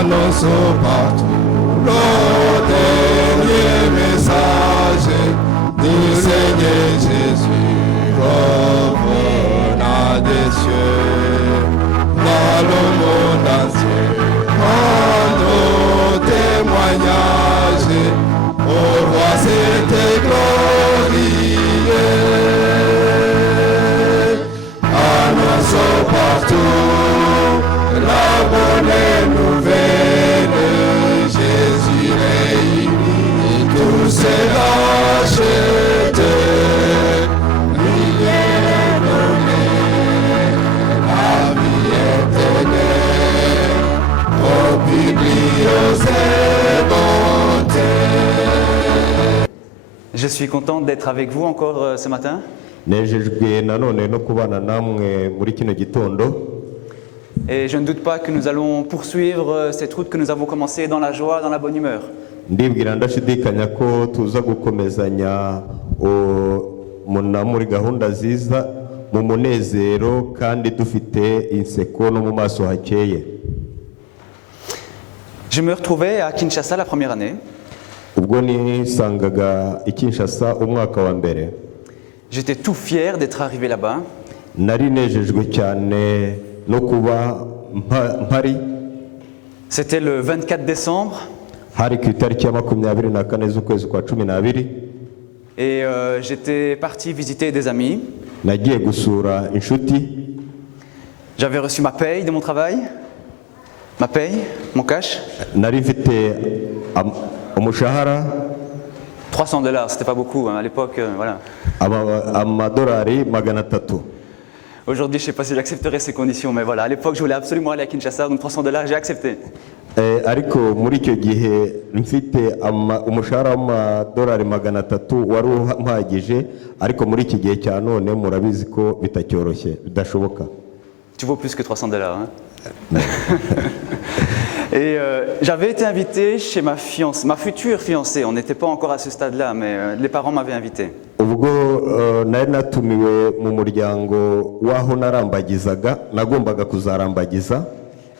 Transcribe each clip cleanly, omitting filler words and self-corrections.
annonçons partout le dernier message du Seigneur Jésus revenant des cieux dans le monde entier. Rendre témoignage au roi c'était glorieux. Annonçons partout la bonne nouvelle. Jésus réunit tous ses rachetés. Il est donné la vie éternelle au public aux bontés. Je suis contente d'être avec vous encore ce matin. nejejwe nanone no kubana namwe muri kino gitondo Et je ne doute pas que nous allons poursuivre cette route que nous avons commencée dans la joie, dans la bonne humeur. ndibwira ndashidikanya ko tuza gukomezanya muri gahunda ziza mu munezero kandi dufite inseko no mu maso hakeye. Je me retrouvais à Kinshasa la première année. ubwo nisangaga i Kinshasa umwaka wa mbere J'étais tout fier d'être arrivé là-bas. nari nejejwe cyane no kuba mpari. C'était le 24 décembre hari ku itariki ya 24 z'ukwezi kwa 12 et j'étais parti visiter des amis. nagiye gusura inshuti. J'avais reçu ma paye de mon travail, ma paye, mon cash. nari mfite umushahara $300, c'était pas beaucoup hein, à l'époque, voilà. amadolari 300. Aujourd'hui, je sais pas si j'accepterais ces conditions, mais voilà, à l'époque, je voulais absolument aller à Kinshasa, donc $300, j'ai accepté. ariko muri icyo gihe mfite umushahara w'amadolari 300 wari umpagije, ariko muri iki gihe cya none murabizi ko bitacyoroshye bidashoboka. Tu vaux plus que $300, hein. Et j'avais été invité chez ma future fiancée. On n'était pas encore à ce stade-là, mais les parents m'avaient invité. ubwo nari natumiwe mu muryango w'aho narambagizaga nagombaga kuzarambagiza.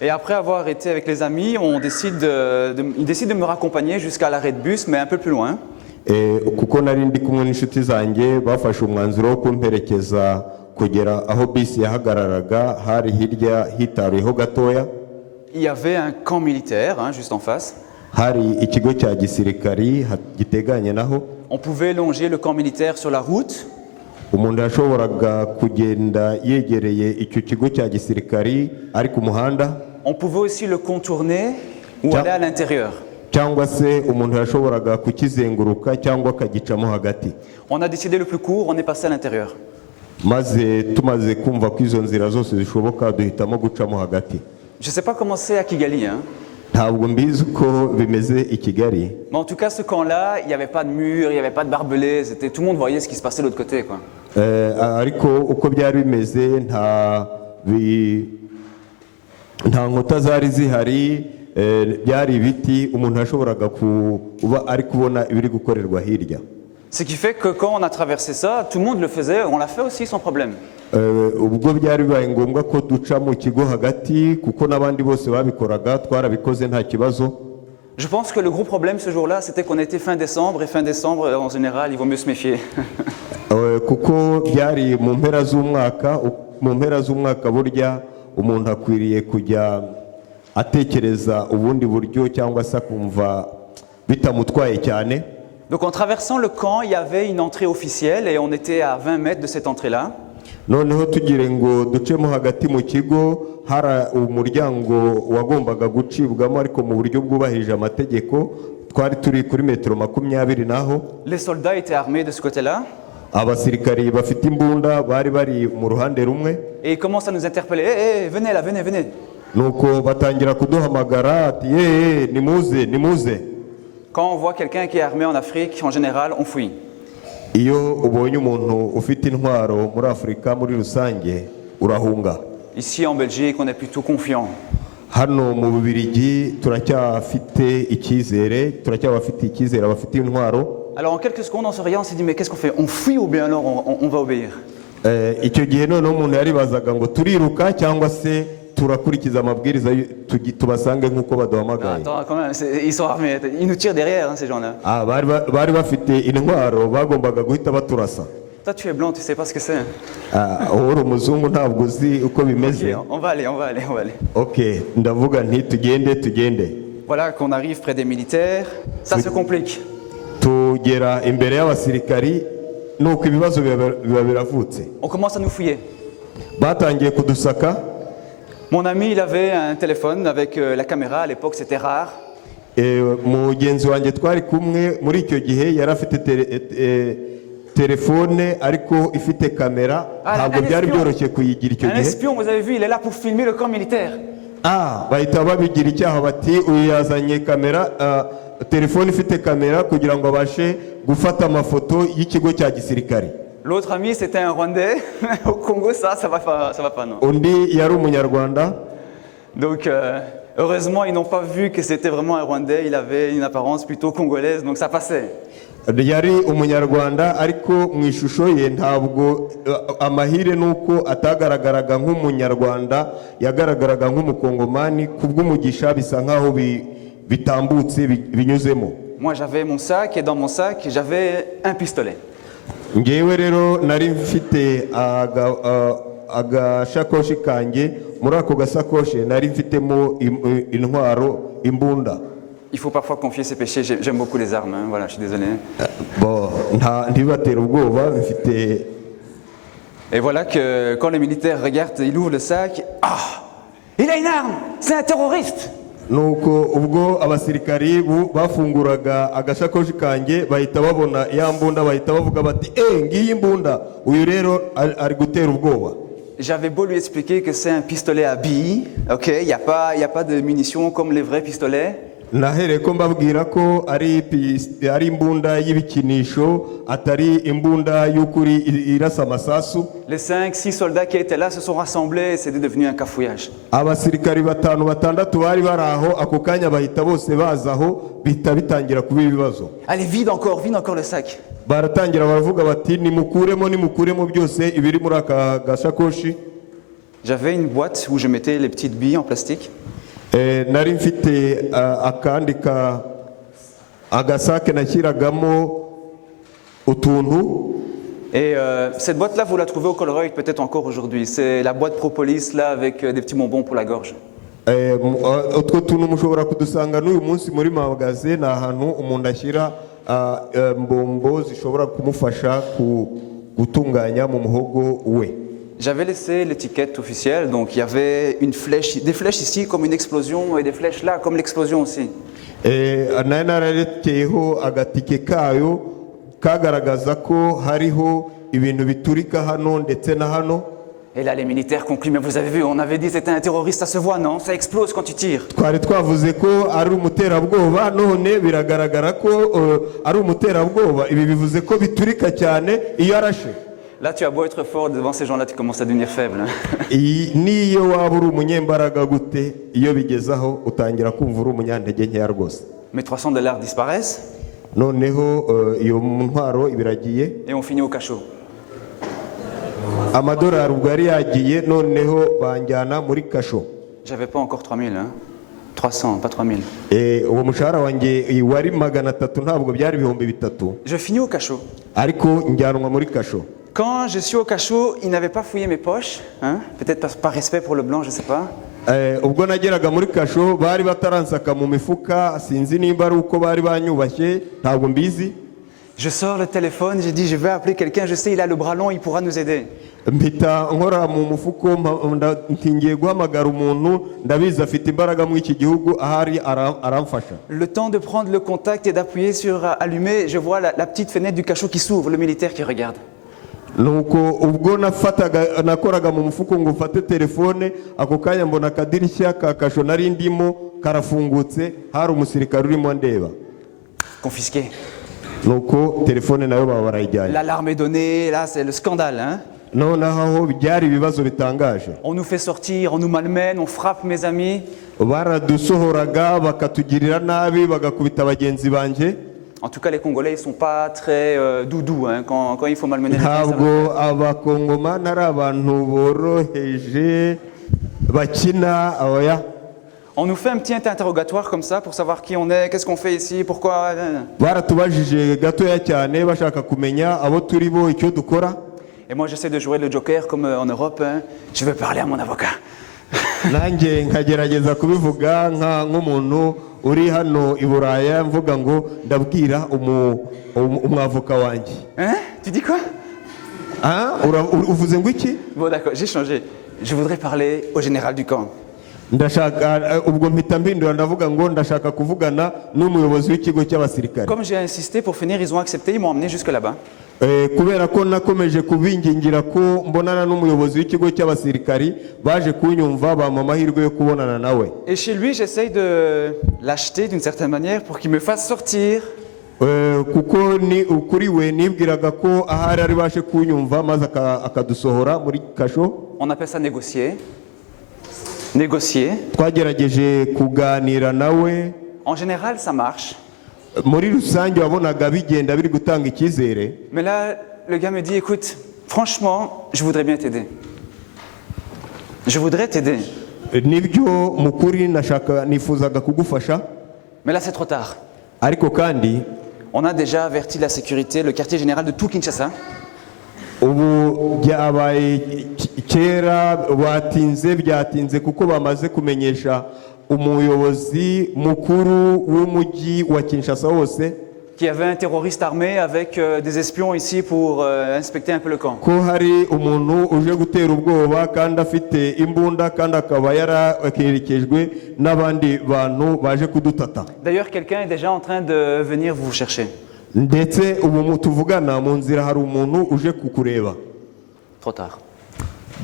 Et après avoir été avec les amis, ils décident de me raccompagner jusqu'à l'arrêt de bus, mais un peu plus loin. kuko nari ndi kumwe n'inshuti zanjye bafashe umwanzuro wo kumperekeza kugera aho bisi yahagararaga, hari hirya hitaruyeho gatoya. Il y avait un camp militaire hein, juste en face. hari ikigo cya gisirikari giteganye naho. On pouvait longer le camp militaire sur la route. umuntu yashoboraga kugenda yegereye icyo kigo cya gisirikari ari ku muhanda. On pouvait aussi le contourner ou aller à l'intérieur. cyangwa se umuntu yashoboraga kukizenguruka cyangwa akagicamo hagati. On a décidé le plus court, on est passé à l'intérieur. maze tumaze kumva ko izo nzira zose zishoboka duhitamo gucamo hagati. Je ne sais pas comment c'est à Kigali, hein. ntabwo mbizi uko bimeze i Kigali. Mais en tout cas, ce camp-là, il n'y avait pas de mur, il n'y avait pas de barbelés, tout le monde voyait ce qui se passait de l'autre côté, quoi. ariko uko byari bimeze nta nkuta zari zihari, byari ibiti, umuntu yashoboraga kuba ari kubona ibiri gukorerwa hirya. Ce qui fait que quand on a traversé ça, tout le monde le faisait, on l'a fait aussi sans problème. ubwo byari bibaye ngombwa ko duca mu kigo hagati kuko n'abandi bose babikoraga, twarabikoze nta kibazo. Je pense que le gros problème ce jour-là, c'était qu'on était fin décembre, et fin décembre, en général, il vaut mieux se méfier. kuko byari mu mpera z'umwaka burya umuntu akwiriye kujya atekereza ubundi buryo cyangwa se akumva bitamutwaye cyane. Donc en traversant le camp, il y avait une entrée officielle et on était à 20 mètres de cette entrée-là. noneho tugire ngo ducemo hagati mu kigo, hari umuryango wagombaga gucibwamo ariko mu buryo bwubahirije amategeko, twari turi kuri metero 20 naho. Les soldats étaient armés de ce côté-là. abasirikari bafite imbunda bari bari mu ruhande rumwe. Et ils commencent à nous interpeller. Hey, venez là, venez, venez. nuko batangira kuduhamagara ati nimuze. Quand on voit quelqu'un qui est armé en Afrique, en général, on fuit. iyo ubonye umuntu ufite intwaro muri Afurika muri rusange urahunga. Ici en Belgique, on est plutôt confiant. hano mu Bubiligi turacyabafite icyizere abafite intwaro. Alors en quelques secondes, on se regarde, on s'est dit mais qu'est-ce qu'on fait? On fuit ou bien alors on va obéir? icyo gihe noneho umuntu yaribazaga ngo turiruka cyangwa se turakurikiza amabwiriza tubasange nk'uko baduhamagaye. Attends, quand même, ils sont armés. Ils nous tirent derrière, hein, ces gens-là. Bari bafite intwaro bagombaga guhita baturasa. Toi, tu es blanc, tu sais pas ce que c'est. Uri umuzungu ntabwo uzi uko bimeze. Ok, on va aller. Ok, ndavuga nti tugende. Voilà qu'on arrive près des militaires, ça se complique. Tugera imbere y'abasirikari nuko ibibazo biba biravutse. On commence à nous fouiller. Batangiye kudusaka. Mon ami, il avait un téléphone avec la caméra, à l'époque c'était rare. Mugenzi wanjye twari kumwe muri icyo gihe yari afite telefone ariko ifite kamera, ntabwo byari byoroshye kuyigira icyo gihe. Un espion, vous avez vu, il est là pour filmer le camp militaire. Bahita babigira icyaha bati uyu yazanye kamera, telefone ifite kamera kugira ngo abashe gufata amafoto y'ikigo cya gisirikare. L'autre ami, c'était un Rwandais. Au Congo, ça va pas, non. Undi yari umunyarwanda. Donc, heureusement, ils n'ont pas vu que c'était vraiment un Rwandais. Il avait une apparence plutôt congolaise, donc ça passait. Yari umunyarwanda ariko mu ishusho ye ntabwo amahire nuko atagaragaraga nk'umunyarwanda, yagaragaraga nk'umukongomani. Kubw'umugisha bisa nkaho bitambutse binyuzemo. Moi, j'avais mon sac et dans mon sac, j'avais un pistolet. Ngewe rero nari mfite agashakoshi kanjye, muri ako gasakoshi nari mfitemo intwaro, imbunda. Il faut parfois confier ses péchés. J'aime beaucoup les armes, hein. Voilà, je suis désolé. Bon, ntibibatera ubwoba mfite. Et voilà que quand les militaires regardent, il ouvre le sac. Il a une arme. C'est un terroriste. Nuko ubwo abasirikari bafunguraga agashakoshi kanjye bahita babona ya mbunda, bahita bavuga bati ngiyi imbunda, uyu rero ari gutera ubwoba. J'avais beau lui expliquer que c'est un pistolet à billes, ok, il y a pas de munitions comme les vrais pistolets. Nahereye ko mbabwira ko ari imbunda y'ibikinisho, atari imbunda y'ukuri irasa amasasu. Les 5-6 soldats qui étaient là se sont rassemblés et c'était devenu un cafouillage. Abasirikari 5-6 bari bari aho, ako kanya bahita bose bazaho, bihita bitangira kuba ibibazo. Allez, vide encore le sac. Baratangira baravuga bati nimukuremo byose ibiri muri aka gashakoshi. J'avais une boîte où je mettais les petites billes en plastique. Nari mfite akandi agasake nashyiragamo utuntu. Et cette boîte-là, vous la trouvez au Colruyt peut-être encore aujourd'hui. C'est la boîte Propolis là avec des petits bonbons pour la gorge. Utwo tuntu mushobora kudusanga n'uyu munsi muri magaze, ni ahantu umuntu ashyira mbombo zishobora kumufasha gutunganya mu muhogo we. J'avais laissé l'étiquette officielle, donc il y avait des flèches ici comme une explosion et des flèches là comme l'explosion aussi. Nari nararekeyeho agatike kayo kagaragaza ko hariho ibintu biturika hano ndetse na hano. Et là les militaires concluent, mais vous avez vu, on avait dit c'était un terroriste, ça se voit, non? Ça explose quand tu tires. Twari twavuze ko ari umuterabwoba, none biragaragara ko ari umuterabwoba. Ibi bivuze ko biturika cyane iyo arashe. Là, tu as beau être fort devant ces gens-là, tu commences à devenir faible. Niyo waba uri umunyembaraga gute, iyo bigezaho utangira kumva uri umunyantege nkeya rwose. Mes $300 disparaissent. Noneho iyo ntwaro ibiragiye. Et on finit au cachot. Amadolari ubwo yari yagiye, noneho banjyana muri kasho. J'avais pas encore 3000, hein. 300, pas 3000. Uwo mushahara wanjye wari 300, ntabwo byari ibihumbi 3. Je finis au cachot. Ariko njyanwa muri kasho. Quand je suis au cachot, ils n'avaient pas fouillé mes poches, hein? Peut-être par respect pour le blanc, je ne sais pas. Ubwo nageraga muri kasho bari bataransaka mu mifuka, sinzi nimba ari uko bari banyubashye, ntabwo mbizi. Je sors le téléphone, j'ai dit je vais appeler quelqu'un, je sais il a le bras long, il pourra nous aider. Mpita nkora mu mufuko ntingiye guhamagara umuntu ndabizi afite imbaraga mu iki gihugu ahari aramfasha. Le temps de prendre le contact et d'appuyer sur allumer, je vois la petite fenêtre du cachot qui s'ouvre, le militaire qui regarde. Nuko ubwo nakoraga mu mufuko ngo mfate telefone, ako kanya mbona akadirishya ka kasho nari ndimo karafungutse, hari umusirikare urimo ndeba. Confisqué. Nuko telefone nayo baba barayijyanye. L'alarme est donnée, là c'est le scandale, hein. Noneho byari ibibazo bitangaje. On nous fait sortir, on nous malmène, on frappe mes amis. Baradusohoraga bakatugirira nabi bagakubita bagenzi banje. En tout cas, les Congolais ils sont pas très doudous, hein, quand il faut malmener les gens. Ntabwo abakongomani ari abantu boroheje, bakina oya On nous fait un petit interrogatoire comme ça pour savoir qui on est, qu'est-ce qu'on fait ici, pourquoi. baratubajije gatoya cyane bashaka kumenya abo turi bo icyo dukora. Et moi j'essaie de jouer le joker comme en Europe. Hein. Je veux parler à mon avocat. Nanjye nkagerageza kubivuga nk'umuntu uri hano i Buraya mvuga ngo ndabwira umwavoka wanjye. Hein? Tu dis quoi? Uvuze ngo iki? Bon d'accord, j'ai changé. Je voudrais parler au général du camp. Ndashaka ubwo mpita mbindura ndavuga ngo ndashaka kuvugana n'umuyobozi w'ikigo cy'abasirikare. Comme j'ai insisté pour finir, ils ont accepté, ils m'ont emmené jusque là-bas. Kubera ko nakomeje kubingingira ko mbonana n'umuyobozi w'ikigo cy'abasirikari baje kunyumva bampa amahirwe yo kubonana nawe. Et chez lui, j'essaye de l'acheter d'une certaine manière pour qu'il me fasse sortir. Kuko ni ukuri we nibwiraga ko ahari ari bashe kunyumva maze akadusohora muri kasho. On appelle ça négocier. Négocier. Twagerageje kuganira nawe. En général, ça marche. Muri rusange wabonaga bigenda biri gutanga icyizere. Mais là, le gars me dit, écoute, franchement, je voudrais bien t'aider. Je voudrais t'aider. Nibyo mukuri nashaka nifuzaga kugufasha. Mais là, c'est trop tard. Ariko kandi on a déjà averti la sécurité, le quartier général de tout Kinshasa. Ubu byabaye kera byatinze kuko bamaze kumenyesha umuyobozi mukuru w'umujyi wa Kinshasa wose qu'il y avait un terroriste armé avec des espions ici pour inspecter un peu le camp. Ko hari umuntu uje gutera ubwoba kandi afite imbunda kandi akaba yarakerekejwe n'abandi bantu baje kudutata. D'ailleurs, quelqu'un est déjà en train de venir vous chercher. Ndetse ubu tuvugana mu nzira hari umuntu uje kukureba. Trop tard.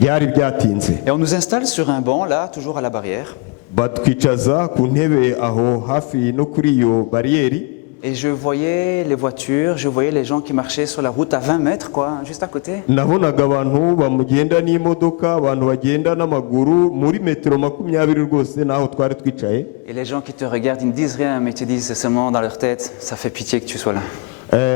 Byari byatinze. Et on nous installe sur un banc là, toujours à la barrière. Batwicaza ku ntebe aho hafi no kuri iyo barrière. Et je voyais les voitures, je voyais les gens qui marchaient sur la route à 20 mètres, quoi, juste à côté. Nabonaga abantu bamugenda n'imodoka, abantu bagenda n'amaguru muri metero 20 rwose naho twari twicaye. Et les gens qui te regardent, ils ne disent rien, mais ils te disent seulement dans leur tête, ça fait pitié que tu sois là.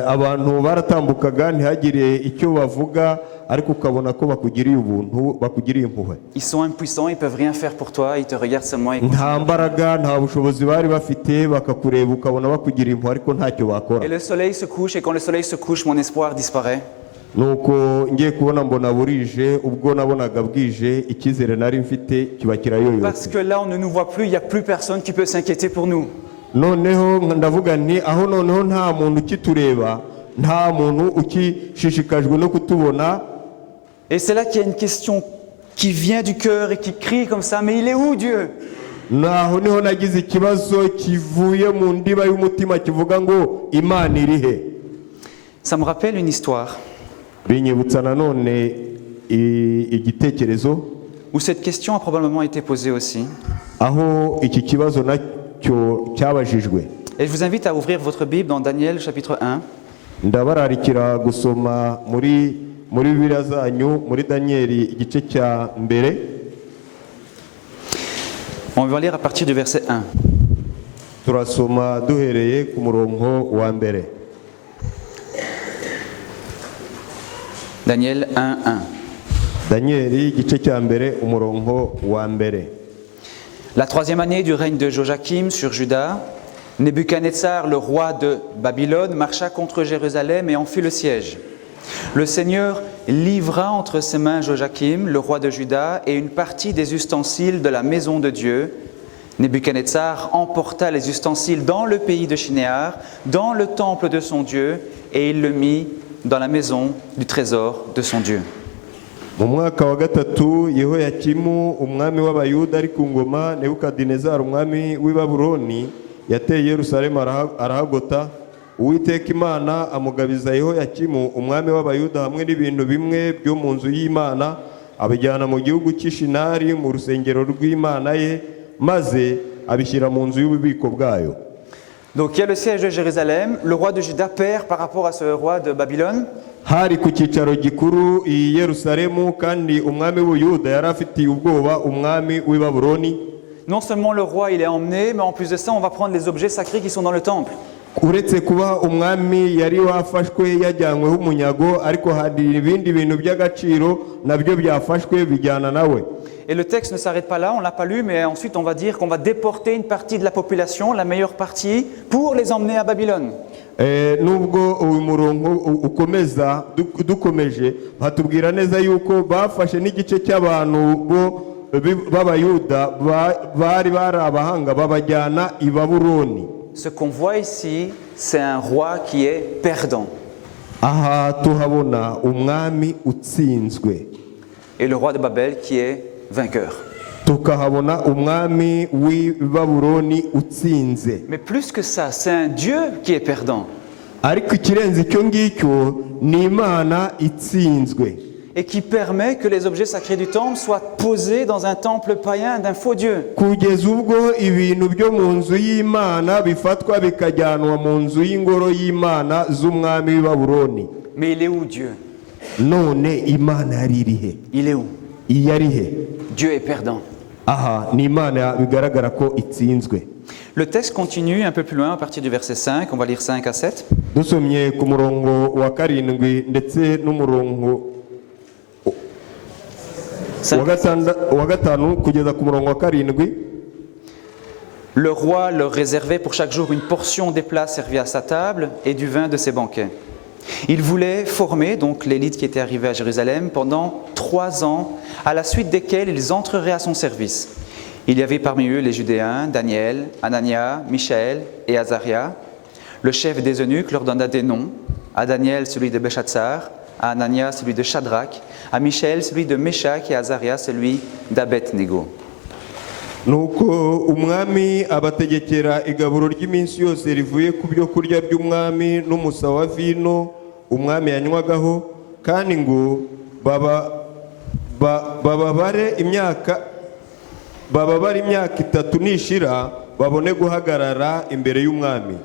Abantu baratambukaga ntihagire icyo bavuga ariko ukabona ko bakugiriye ubuntu bakugiriye impuhwe. Ils sont impuissants, ils peuvent rien faire pour toi, ils te regardent seulement. Nta mbaraga nta bushobozi bari bafite bakakureba ukabona bakugiriye impuhwe ariko ntacyo bakora. Et le soleil se couche et quand le soleil se couche, mon espoir disparaît. Nuko ngiye kubona mbona burije ubwo nabonaga bwije icyizere nari mfite kiba kirayoyotse. Parce que là on ne nous voit plus, il y a plus personne qui peut s'inquiéter pour nous. Noneho ndavuga nti aho noneho nta muntu ukitureba nta muntu ukishishikajwe no kutubona. Et c'est là qu'il y a une question qui vient du cœur et qui crie comme ça, mais il est où Dieu? Naho niho nagize ikibazo kivuye mu ndiba y'umutima kivuga ngo Imana iri he. Ça me rappelle une histoire. Binyibutsa nanone igitekerezo où cette question a probablement été posée aussi. Aho iki kibazo nacyo cyabajijwe. Et je vous invite à ouvrir votre Bible dans Daniel chapitre 1. Ndabararikira gusoma muri Bibiliya zanyu muri Danieli igice cya mbere. On va lire à partir du verset 1. Turasoma duhereye ku murongo wa mbere. Daniel 1:1. Danieli igice cya mbere umurongo wa mbere. La troisième année du règne de Joachim sur Juda, Nebuchadnezzar, le roi de Babylone, marcha contre Jérusalem et en fit le siège. Le Seigneur livra entre ses mains Joachim, le roi de Juda, et une partie des ustensiles de la maison de Dieu. Nebuchadnezzar emporta les ustensiles dans le pays de Shinéar, dans le temple de son Dieu, et il le mit dans la maison du trésor de son Dieu. Mu mwaka wa gatatu Yehoyakimu umwami w'Abayuda ari ku ngoma, Nebukadinezari umwami w'i Babuloni yateye Yerusalemu arahagota. Uwiteka Imana amugabiza Yehoyakimu umwami w'Abayuda hamwe n'ibintu bimwe byo mu nzu y'Imana, abijyana mu gihugu cy'Ishinari mu rusengero rw'Imana ye, maze abishyira mu nzu y'ububiko bwayo. Donc il y a le siège de Jérusalem, le roi de Juda perd par rapport à ce roi de Babylone. Hari ku cyicaro gikuru i Yerusalemu kandi umwami w'Uyuda yari afitiye ubwoba umwami w'i Babuloni. Non seulement le roi il est emmené, mais en plus de ça on va prendre les objets sacrés qui sont dans le temple. uretse kuba umwami yari wafashwe yajyanyweho umunyago, ariko hari ibindi bintu by'agaciro nabyo byafashwe bijyana nawe. Et le texte ne s'arrête pas là, on ne l'a pas lu, mais ensuite on va dire qu'on va déporter une partie de la population, la meilleure partie, pour les emmener à Babylone. Nubwo uyu murongo ukomeza dukomeje batubwira neza yuko bafashe n'igice cy'abantu bo b'abayuda bari abahanga babajyana i Babuloni. Ce qu'on voit ici, c'est un roi qui est perdant. Aha tuhabona umwami utsinzwe. Et le roi de Babel qui est vainqueur. Tukahabona umwami w'i Babuloni utsinze. Mais plus que ça, c'est un Dieu qui est perdant. Ariko ikirenze icyo ngicyo ni Imana itsinzwe. Et qui permet que les objets sacrés du temple soient posés dans un temple païen d'un faux Dieu. Kugeza ubwo ibintu byo mu nzu y'Imana bifatwa bikajyanwa mu nzu y'ingoro y'Imana z'umwami w'i Babuloni. Mais il est où Dieu? None Imana yari irihe? Il est où? Iyarihe? Dieu est perdant. Aha ni Imana bigaragara ko itsinzwe. Le texte continue un peu plus loin à partir du verset 5, on va lire 5 à 7. Dusomye ku murongo wa 7 ndetse n'umurongo wa 5 kugeza ku murongo wa 7. Le roi leur réservait pour chaque jour une portion des plats servis à sa table et du vin de ses banquets. Il voulait former donc l'élite qui était arrivée à Jérusalem pendant 3 ans, à la suite desquels ils entreraient à son service. Il y avait parmi eux les Judéens, Daniel, Anania, Michaël et Azaria. Le chef des eunuques leur donna des noms, à Daniel celui de Béchatsar, à Anania celui de Shadrach, à Michaël celui de Meshach et à Azaria celui d'Abed-Nego. Nuko umwami abategekera igaburo ry'iminsi yose rivuye ku byo kurya by'umwami n'umusa wa vino umwami yanywagaho, kandi ngo bababare imyaka 3 nishira babone guhagarara imbere y'umwami.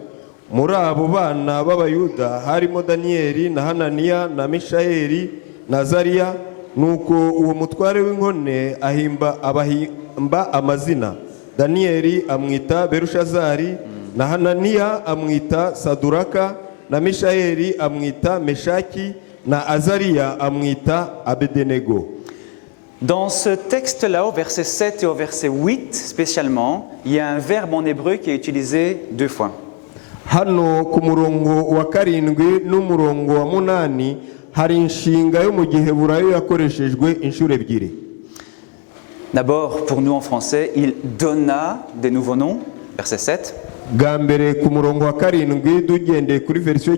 Muri abo bana b'abayuda harimo Daniyeli na Hananiya na Mishayeli na Azariya. Nuko uwo mutware w'inkone abahimba amazina. Daniyeli amwita Berushazari, na Hananiya amwita Saduraka, na Mishayeli amwita Meshaki, na Azariya amwita Abedenego. Dans ce texte-là, au verset 7 et au verset 8 spécialement, il y a un verbe en hébreu qui est utilisé 2 fois. Hano ku murongo wa 7 n'umurongo wa 8 hari inshinga yo mu giheburayo yakoreshejwe inshuro 2. D'abord, pour nous en français, il donna des nouveaux noms, verset 7. Bwa mbere ku murongo wa 7 dugendeye kuri version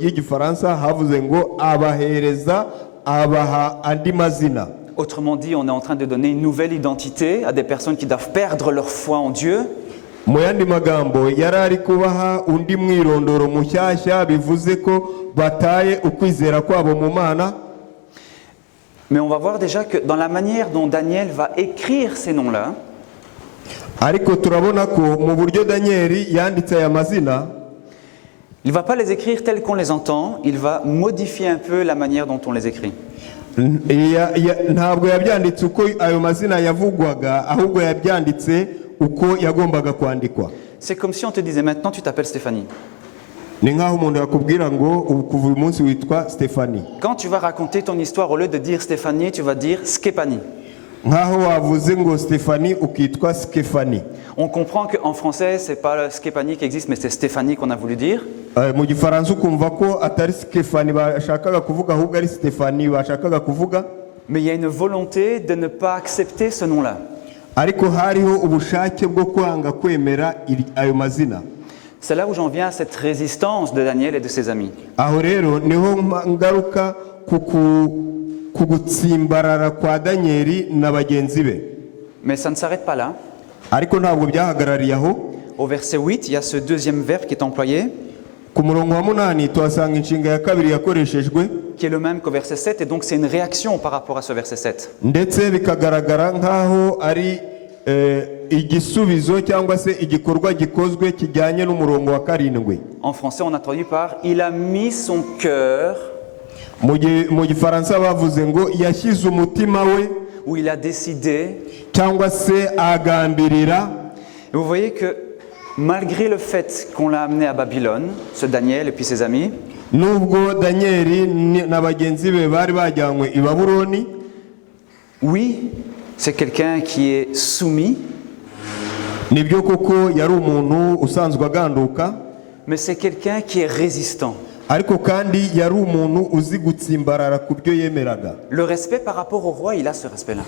y'igifaransa havuze ngo abahereza abaha andi mazina. Autrement dit, on est en train de donner une nouvelle identité à des personnes qui doivent perdre leur foi en Dieu. Mu yandi magambo yarari kubaha undi mwirondoro mushyashya bivuze ko bataye ukwizera kwabo mu Mana. Mais on va voir déjà que dans la manière dont Daniel va écrire ces noms-là, ariko turabona ko mu buryo Danieli yanditse aya mazina, il ne va pas les écrire tels qu'on les entend, il va modifier un peu la manière dont on les écrit. ntabwo yabyanditse uko ayo mazina yavugwaga, ahubwo yabyanditse uko yagombaga kwandikwa. C'est comme si on te disait maintenant tu t'appelles Stéphanie. Ni nkaho umuntu yakubwira ngo kuva uyu munsi witwa Stéphanie. Quand tu vas raconter ton histoire, au lieu de dire Stéphanie, tu vas dire Sképanie. Nkaho wavuze ngo Stéphanie ukitwa Sképanie. On comprend qu'en français, ce n'est pas Sképanie qui existe, mais c'est Stéphanie qu'on a voulu dire. Mu gifaransa ukumva ko atari Sképanie bashakaga kuvuga, ahubwo ari Stéphanie bashakaga kuvuga. Mais il y a une volonté de ne pas accepter ce nom-là. Ariko hariho ubushake bwo kwanga kwemera ayo mazina. C'est là où j'en viens à cette résistance de Daniel et de ses amis. Aho rero niho ngaruka kugutsimbarara kwa Danieli na bagenzi be. Mais ça ne s'arrête pas là. Ariko ntabwo byahagarariye aho. Au verset 8, il y a ce deuxième verbe qui est employé, Ku murongo wa 8 tuhasanga inshinga ya 2 yakoreshejwe, qui est le même qu'au verset 7, et donc c'est une réaction par rapport à ce verset 7. ndetse bikagaragara nkaho ari igisubizo cyangwa se igikorwa gikozwe kijyanye n'umurongo wa 7. En français, on a traduit par « Il a mis son cœur » Mu gifaransa bavuze ngo yashyize umutima we, ou « Il a décidé ». cyangwa se agambirira. Et vous voyez que malgré le fait qu'on l'a amené à Babylone, ce Daniel et puis ses amis, nubwo Danyeli na bagenzi be bari bajyanywe i Babuloni, oui, c'est quelqu'un qui est soumis, nibyo koko yari umuntu usanzwe aganduka, mais c'est quelqu'un qui est résistant. ariko kandi yari umuntu uzi gutsimbarara ku byo yemeraga. Le respect par rapport au roi, il a ce respect-là.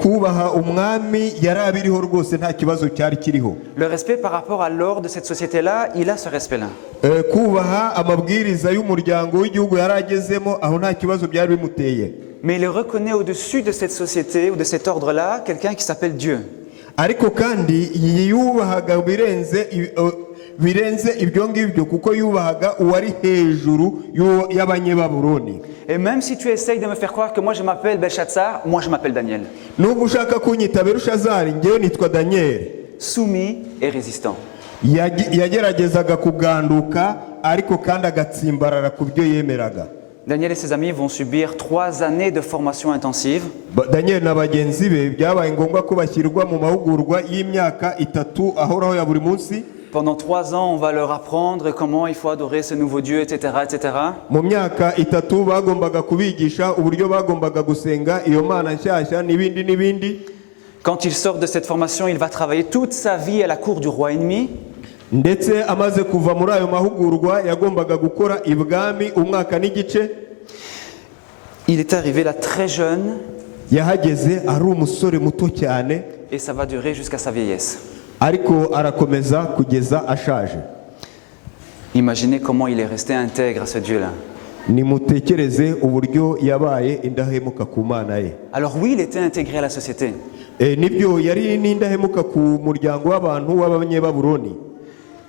Kubaha umwami yari abiriho rwose nta kibazo cyari kiriho. Le respect par rapport à l'ordre de cette société-là, il a ce respect-là. Kubaha amabwiriza y'umuryango w'igihugu yari agezemo aho nta kibazo byari bimuteye. Mais il reconnaît au-dessus de cette société ou de cet ordre-là quelqu'un qui s'appelle Dieu. Ariko kandi yubahaga birenze ibyo ngibyo kuko yubahaga uwari hejuru y'abanyebabuloni. Et même si tu essayes de me faire croire que moi je m'appelle Belshazzar, moi je m'appelle Daniel. Nubwo ushaka kunyita Belushazari, ngewe nitwa Daniel. Soumis et résistant. Yageragezaga kuganduka ariko kandi agatsimbarara ku byo yemeraga. Daniel et ses amis vont subir 3 années de formation intensive. Daniel na bagenzi be byabaye ngombwa ko bashyirwa mu mahugurwa y'imyaka 3 ahoraho ya buri munsi. Pendant 3 ans, on va leur apprendre comment il faut adorer ce nouveau Dieu, etc., etc. Mu myaka 3 bagombaga kubigisha uburyo bagombaga gusenga iyo mana nshyashya n'ibindi. Quand il sort de cette formation, il va travailler toute sa vie à la cour du roi ennemi. Ndetse amaze kuva muri ayo mahugurwa yagombaga gukora ibwami umwaka n'igice. Il est arrivé là très jeune. Yahageze ari umusore muto cyane. Et ça va durer jusqu'à sa vieillesse. Ariko arakomeza kugeza ashaje. Imaginez comment il est resté intègre à ce Dieu-là. Nimutekereze uburyo yabaye indahemuka ku Mana ye. Alors oui, il était intégré à la société. Nibyo yari n'indahemuka ku muryango w'abantu w'abanyebabuloni.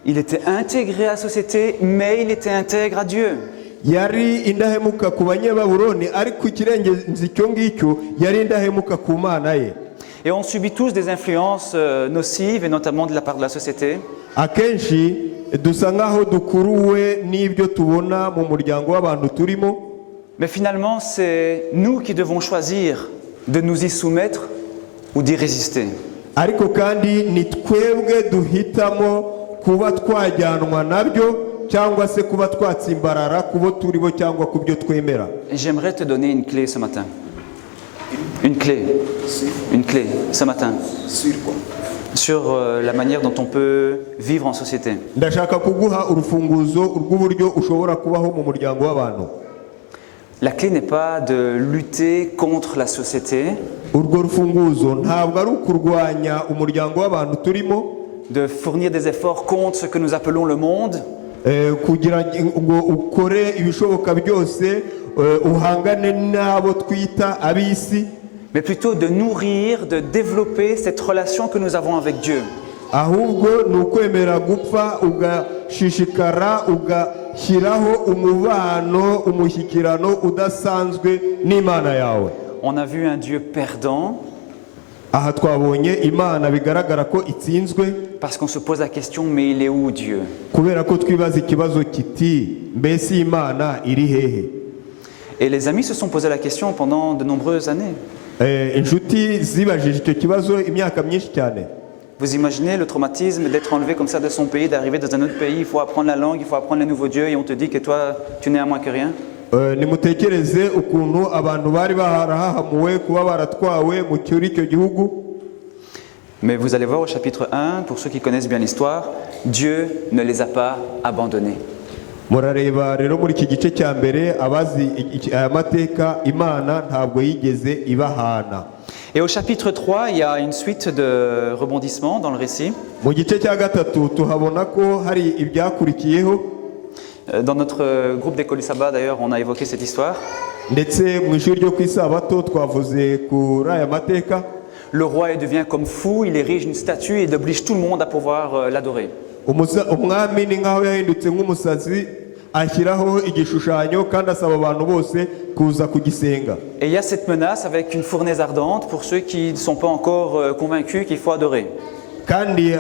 Il était intégré à la société, mais il était intègre à Dieu. Yari indahemuka ku banyebabuloni ariko ikirengenzi icyo ngicyo yari indahemuka ku Mana ye. Et on subit tous des influences nocives, et notamment de la part de la société. Akenshi dusa nkaho dukuruwe n'ibyo tubona mu muryango w'abantu turimo. Mais finalement, c'est nous qui devons choisir de nous y soumettre ou d'y résister. Ariko kandi ni twebwe duhitamo kuba twajyanwa nabyo cyangwa se kuba twatsimbarara kubo turibo cyangwa kubyo twemera. Et j'aimerais te donner une clé ce matin. Une clé ce matin. Sur quoi? Sur la manière dont on peut vivre en société. Ndashaka kuguha urufunguzo rw'uburyo ushobora kubaho mu muryango w'abantu. La clé n'est pas de lutter contre la société. Urwo rufunguzo ntabwo ari ukurwanya umuryango w'abantu turimo. De fournir des efforts contre ce que nous appelons le monde. Kugira ngo ukore ibishoboka byose uhangane n'abo twita ab'isi. Mais plutôt de nourrir, de développer cette relation que nous avons avec Dieu. Ahubwo ni ukwemera gupfa ugashishikara ugashyiraho umubano umushyikirano udasanzwe n'Imana yawe. On a vu un Dieu perdant. Aha twabonye Imana bigaragara ko itsinzwe. Parce qu'on se pose la question, mais il est où Dieu? Kubera ko twibaza ikibazo kiti mbese Imana iri hehe? Et les amis se sont posé la question pendant de nombreuses années. Inshuti zibajije icyo kibazo imyaka myinshi cyane. Vous imaginez le traumatisme d'être enlevé comme ça de son pays, d'arriver dans un autre pays, il faut apprendre la langue, il faut apprendre les nouveaux dieux et on te dit que toi, tu n'es à moins que rien. Nimutekereze ukuntu abantu bari barahahamuwe kuba baratwawe mu cyuri cyo gihugu. Mais vous allez voir au chapitre 1, pour ceux qui connaissent bien l'histoire, Dieu ne les a pas abandonnés. Murareba rero muri iki gice cya mbere abazi aya mateka Imana ntabwo yigeze ibahana. Et au chapitre 3, il y a une suite de rebondissements dans le récit. Mu gice cya gatatu tuhabona ko hari ibyakurikiyeho. Dans notre groupe d'école du sabbat, d'ailleurs, on a évoqué cette histoire. Ndetse mu ishuri ryo ku isabato twavuze kuri aya mateka. Le roi devient comme fou, il érige une statue et il oblige tout le monde à pouvoir l'adorer. Umwami ni nkaho yahindutse nk'umusazi ashyiraho igishushanyo kandi asaba abantu bose kuza kugisenga. Et il y a cette menace avec une fournaise ardente pour ceux qui ne sont pas encore convaincus qu'il faut adorer. Kandi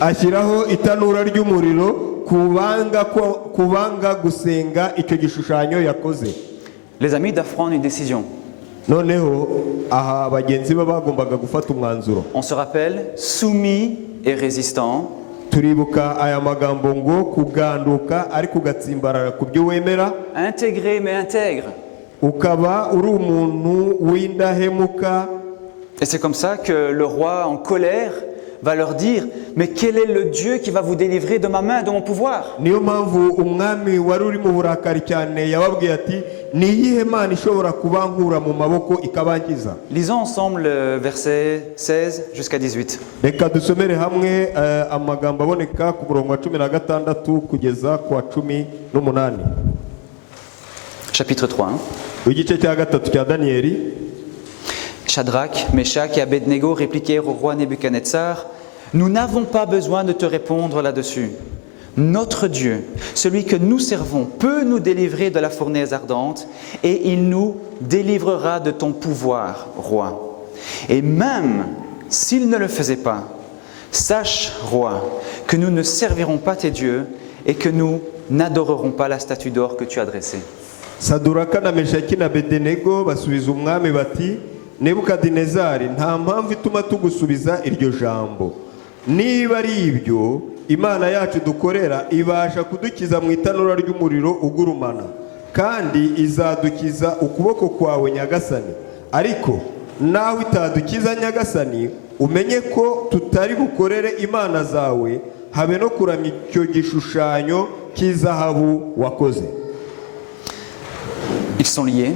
ashyiraho itanura ry'umuriro kubanga gusenga icyo gishushanyo yakoze. Les amis doivent prendre une décision. noneho aha bagenzi be bagombaga gufata umwanzuro. On se rappelle, soumis et résistant, Turibuka aya magambo ngo kuganduka ariko ugatsimbarara ku byo wemera, intégré mais intègre. ukaba uri umuntu w'indahemuka. Et c'est comme ça que le roi en colère va leur dire, mais quel est le Dieu qui va vous délivrer de ma main, de mon pouvoir? Niyo mpamvu umwami wari uri mu burakari cyane yababwiye ati ni iyihe mana ishobora kubankura mu maboko ikabankiza. Lisons ensemble le verset 16 jusqu'à 18. Reka dusomere hamwe amagambo aboneka ku murongo wa 16 kugeza ku wa 18. Chapitre 3. Igice cya gatatu cya Daniyeli. Shadrach, Meshach et Abednego répliquèrent au roi Nebuchadnezzar, « Nous n'avons pas besoin de te répondre là-dessus. Notre Dieu, celui que nous servons, peut nous délivrer de la fournaise ardente et il nous délivrera de ton pouvoir, roi. Et même s'il ne le faisait pas, sache, roi, que nous ne servirons pas tes dieux et que nous n'adorerons pas la statue d'or que tu as dressée. » Saduraka na Meshaki na Abednego basubiza umwami bati, Nebukadinezari, nta mpamvu ituma tugusubiza iryo jambo. Niba ari ibyo, Imana yacu dukorera ibasha kudukiza mu itanura ry'umuriro ugurumana, kandi izadukiza ukuboko kwawe Nyagasani. Ariko nawe itadukiza Nyagasani, umenye ko tutari bukorere imana zawe, habe no kuramya icyo gishushanyo cy'izahabu wakoze. Ils sont liés,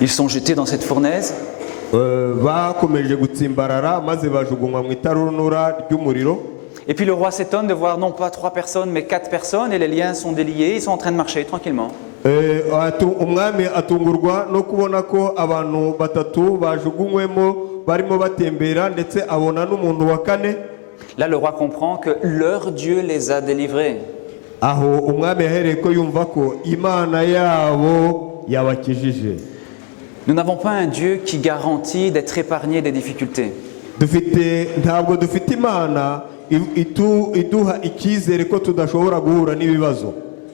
ils sont jetés dans cette fournaise. Bakomeje gutsimbarara maze bajugunywa mu itarunura ry'umuriro. Et puis le roi s'étonne de voir non pas 3 personnes mais 4 personnes et les liens sont déliés, ils sont en train de marcher tranquillement. Umwami atungurwa no kubona ko abantu batatu bajugunywemo barimo batembera ndetse abona n'umuntu wa kane. Là le roi comprend que leur Dieu les a délivrés. Aho umwami yahereye ko yumva ko Imana yabo yabakijije. Nous n'avons pas un Dieu qui garantit d'être épargné des difficultés. Ntabwo dufite Imana iduha icyizere ko tudashobora guhura n'ibibazo.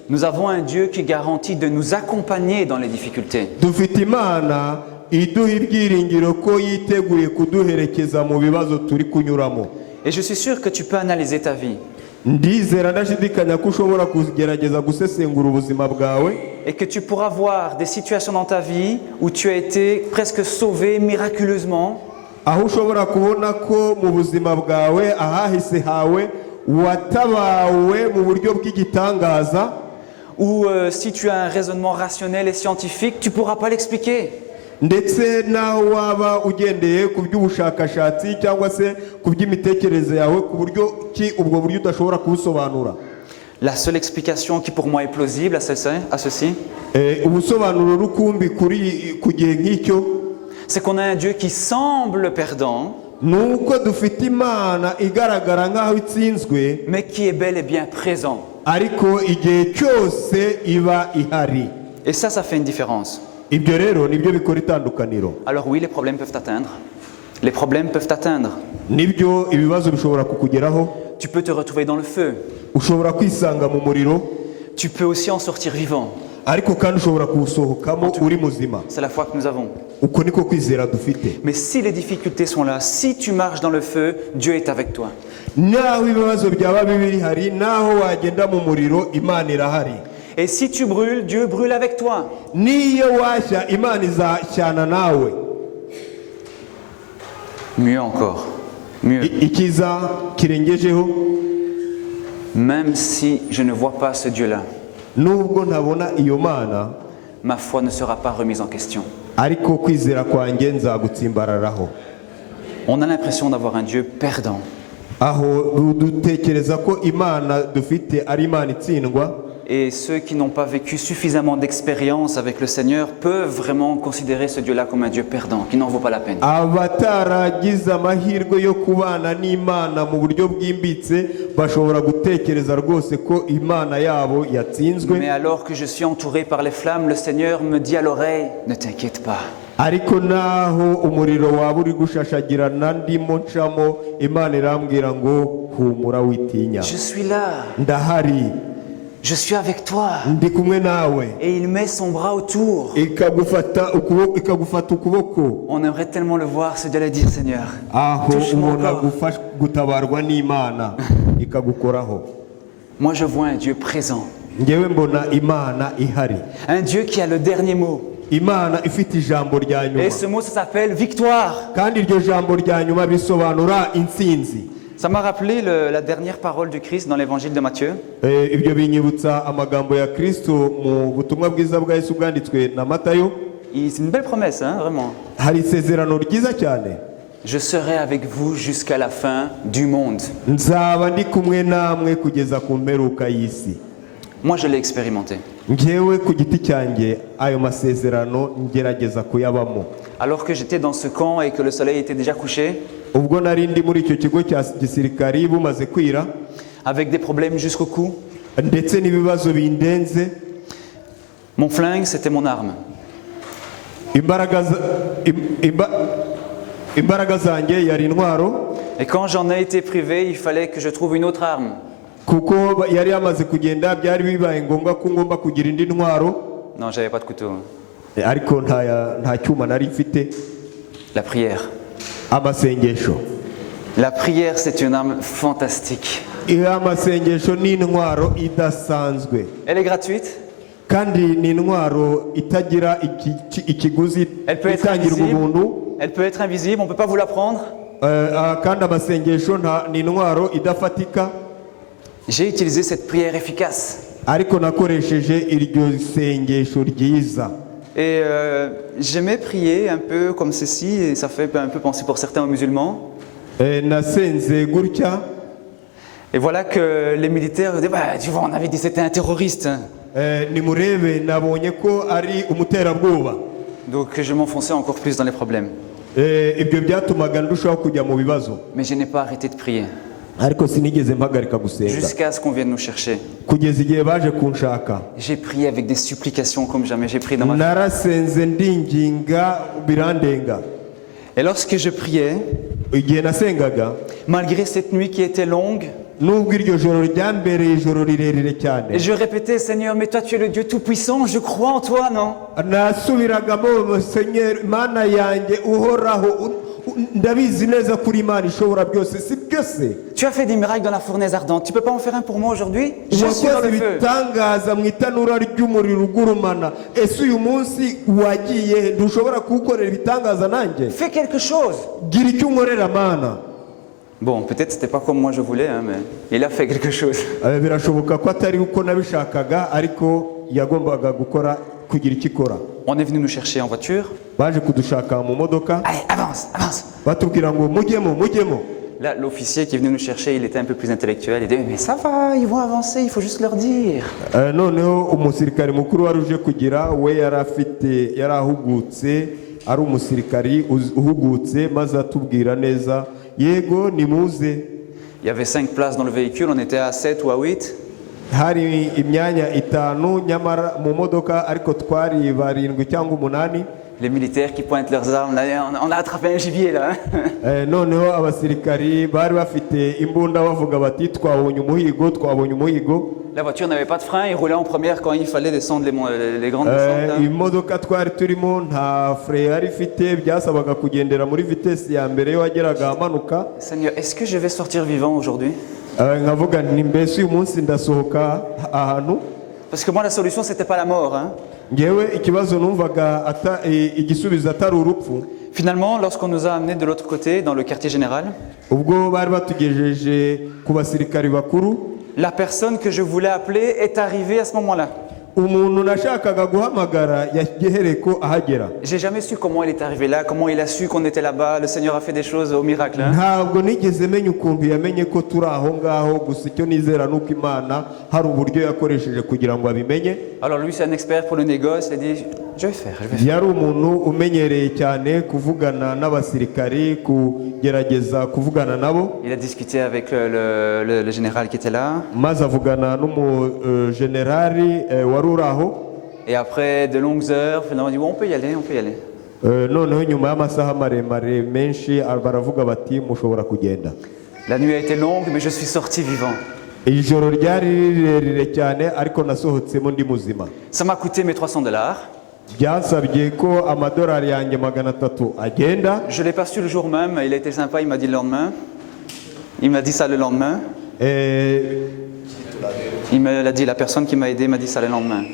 Nous avons un Dieu qui garantit de nous accompagner dans les difficultés. Dufite Imana iduha ibyiringiro ko yiteguye kuduherekeza mu bibazo turi kunyuramo. Et je suis sûr que tu peux analyser ta vie. Ndizera ndashidikanya ko ushobora kugerageza gusesengura ubuzima bwawe. Et que tu pourras voir des situations dans ta vie où tu as été presque sauvé miraculeusement. Aho ushobora kubona ko mu buzima bwawe ahahise hawe watabawe mu buryo bw'igitangaza. Ou si tu as un raisonnement rationnel et scientifique, tu ne pourras pas l'expliquer. Ndetse naho waba ugendeye ku by'ubushakashatsi cyangwa se ku by'imitekerereze yawe ku buryo ki ubwo buryo udashobora kubusobanura. La seule explication qui pour moi est plausible à ceci, ubusobanuro rukumbi ku gihe nk'icyo, c'est qu'on a un Dieu qui semble perdant, nuko dufite Imana igaragara nk'aho itsinzwe, mais qui est bel et bien présent. Ariko igihe cyose iba ihari. Et ça fait une différence. Ibyo rero nibyo bikora itandukaniro. Alors oui, les problèmes peuvent t'atteindre. Les problèmes peuvent t'atteindre. Nibyo ibibazo bishobora kukugeraho. Tu peux te retrouver dans le feu. Ushobora kwisanga mu muriro. Tu peux aussi en sortir vivant. Ariko kandi ushobora kuwusohokamo uri muzima. C'est la foi que nous avons. Uko niko kwizera dufite. Mais si les difficultés sont là, si tu marches dans le feu, Dieu est avec toi. Naho ibibazo byaba bibiri hari, naho wagenda mu muriro, Imana irahari. Et si tu brûles, Dieu brûle avec toi. Niyo washya, Imana izashyana nawe. Mieux encore. Mieux. Ikiza kirengejeho. Même si je ne vois pas ce Dieu-là, nubwo ntabona iyo Mana, ma foi ne sera pas remise en question. Ariko kwizera kwanjye nzagutsimbararaho. On a l'impression d'avoir un Dieu perdant. Aho dutekereza ko Imana dufite ari Imana itsindwa. Et ceux qui n'ont pas vécu suffisamment d'expérience avec le Seigneur peuvent vraiment considérer ce Dieu-là comme un Dieu perdant, qui n'en vaut pas la peine. Abataragize amahirwe yo kubana n'Imana mu buryo bwimbitse bashobora gutekereza rwose ko Imana yabo yatsinzwe. Mais alors que je suis entouré par les flammes, le Seigneur me dit à l'oreille, ne t'inquiète pas. Ariko naho umuriro waba uri gushashagirana ndimo ncamo, Imana irambwira ngo humura witinya. Je suis là. Ndahari. je suis avec toi. ndi kumwe nawe Et il met son bras autour. ikagufata ukuboko On aimerait tellement le voir, se dire, dire Seigneur, aho touche-moi umuntu encore. gutabarwa n'Imana ikagukoraho. Moi je vois un Dieu présent. Ngewe mbona Imana ihari, Un Dieu qui a le dernier mot. Imana ifite ijambo rya nyuma, Et ce mot, ça s'appelle victoire. kandi iryo jambo rya nyuma bisobanura intsinzi. Ça m'a rappelé la dernière parole du Christ dans l'évangile de Matthieu. Ibyo binyibutsa amagambo ya Kristo mu butumwa bwiza bwa Yesu bwanditswe na Matayo. C'est une belle promesse, hein, vraiment. Hari isezerano ryiza cyane, Je serai avec vous jusqu'à la fin du monde. nzaba ndi kumwe namwe kugeza ku mperuka y'isi. Moi, je l'ai expérimenté. Ngewe ku giti cyanjye ayo masezerano ngerageza kuyabamo. Alors que j'étais dans ce camp et que le soleil était déjà couché, Ubwo nari ndi muri icyo kigo cya gisirikari bumaze kwira, avec des problèmes jusqu'au cou, ndetse n'ibibazo bindenze, mon flingue, c'était mon arme. imbaraga zanjye yari intwaro, Et quand j'en ai été privé, il fallait que je trouve une autre arme. kuko yari yamaze kugenda, byari bibaye ngombwa ko ngomba kugira indi ntwaro, Non, j'avais pas de couteau. ariko nta cyuma nari mfite. La prière. Amasengesho, La prière, c'est une arme fantastique. amasengesho ni intwaro idasanzwe, Elle est gratuite. kandi ni intwaro itagira ikiguzi, Elle peut être itangira invisible. ubuntu. Elle peut être invisible, on ne peut pas vous la prendre. Kandi amasengesho ni intwaro idafatika. J'ai utilisé cette prière efficace. Ariko nakoresheje iryo sengesho ryiza. Et j'aimais prier un peu comme ceci, et ça fait un peu penser pour certains aux musulmans. Nasenze gutya. Et voilà que les militaires disaient, bah, tu vois, on avait dit que c'était un terroriste. Nimurebe nabonye ko ari umuterabwoba. Donc je m'enfonçais encore plus dans les problèmes. Ibyo byatumaga ndushaho kujya mu bibazo. Mais je n'ai pas arrêté de prier. Ariko sinigeze mpagarika gusenga Jusqu'à ce qu'on vienne nous chercher. kugeza igihe baje kunshaka. J'ai prié avec des supplications comme jamais j'ai prié dans ma vie. Narasenze ndinginga birandenga. Et lorsque je priais, Igihe nasengaga, malgré cette nuit qui était longue, nubwo iryo joro ryambereye ijoro rirerire et cyane, je répétais, Seigneur, mais toi tu es le Dieu Tout-Puissant, je crois en toi, non? nasubiragamo, Seigneur, Mana yanjye uhoraho, ndabizi neza kuri Imana ishobora byose, si byose Tu as fait des miracles dans la fournaise ardente, tu peux pas en faire un pour moi aujourd'hui? Je suis dans wakoze le feu. ibitangaza mu itanura ry'umuriro ugurumana, ese uyu munsi wagiye ntushobora kuwukorera ibitangaza nanjye? Fais quelque chose. Gira icyo unkorera Mana. Bon, peut-être c'était pas comme moi je voulais, hein, mais il a fait quelque chose. Birashoboka ko atari uko nabishakaga, ariko yagombaga gukora kugira icyo ikora. On est venu nous chercher en voiture. Baje kudushaka mu modoka, Allez, avance, avance. batubwira ngo mujyemo. Là, l'officier qui est venu nous chercher, il était un peu plus intellectuel. Il dit, mais ça va, ils vont avancer, il faut juste leur dire. Noneho umusirikari mukuru wari uje kugira we yari ahugutse, ari umusirikari uhugutse, maze atubwira neza, yego nimuze. Il y avait 5 places dans le véhicule, on était à 7 ou à 8. Hari imyanya 5 nyamara mu modoka, ariko twari 7 cyangwa 8. Les militaires qui pointent leurs armes, là, on a attrapé un gibier là. Hein. Noneho abasirikari bari bafite imbunda bavuga bati twabonye umuhigo. La voiture n'avait pas de frein, il roulait en première quand il fallait descendre les grandes descentes. Hein. Imodoka twari turimo nta frein yari ifite, byasabaga kugendera muri vitesse ya mbere yo wageraga amanuka. Seigneur, est-ce que je vais sortir vivant aujourd'hui? Nkavuga nti mbese uyu munsi ndasohoka ahantu. Parce que moi la solution c'était pas la mort. Hein. Ngewe ikibazo numvaga igisubizo atari urupfu. Finalement, lorsqu'on nous a amenés de l'autre côté, dans le quartier général, ubwo bari batugejeje ku basirikari bakuru, la personne que je voulais appeler est arrivée à ce moment-là. umuntu nashakaga guhamagara yagihereye ko ahagera. J'ai jamais su comment il est arrivé là, comment il a su qu'on était là-bas. Le Seigneur a fait des choses au miracle. Hein. Ntabwo nigeze menya ukuntu yamenye ko turi aho ngaho, gusa icyo nizera nuko Imana hari uburyo yakoresheje kugira ngo abimenye. Alors lui c'est un expert pour le négoce, il a dit je vais faire. Yari umuntu umenyereye cyane kuvugana n'abasirikari, kugerageza kuvugana nabo. Il a discuté avec le général qui était là. Maze avugana n'umujenerali wari uri aho. Et après de longues heures, finalement, on dit bon, on peut y aller, on peut y aller. Noneho nyuma y'amasaha maremare menshi baravuga bati mushobora kugenda. La nuit a été longue, mais je suis sorti vivant. ijoro ryari rirerire cyane ariko nasohotsemo ndi muzima. Ça m'a coûté mes $300. Byansabye ko amadolari yanjye 300 agenda. Je l'ai pas su le jour même, il a été sympa, il m'a dit le lendemain. Il m'a dit ça le lendemain. Il me l'a dit, la personne qui m'a aidé m'a dit ça le lendemain.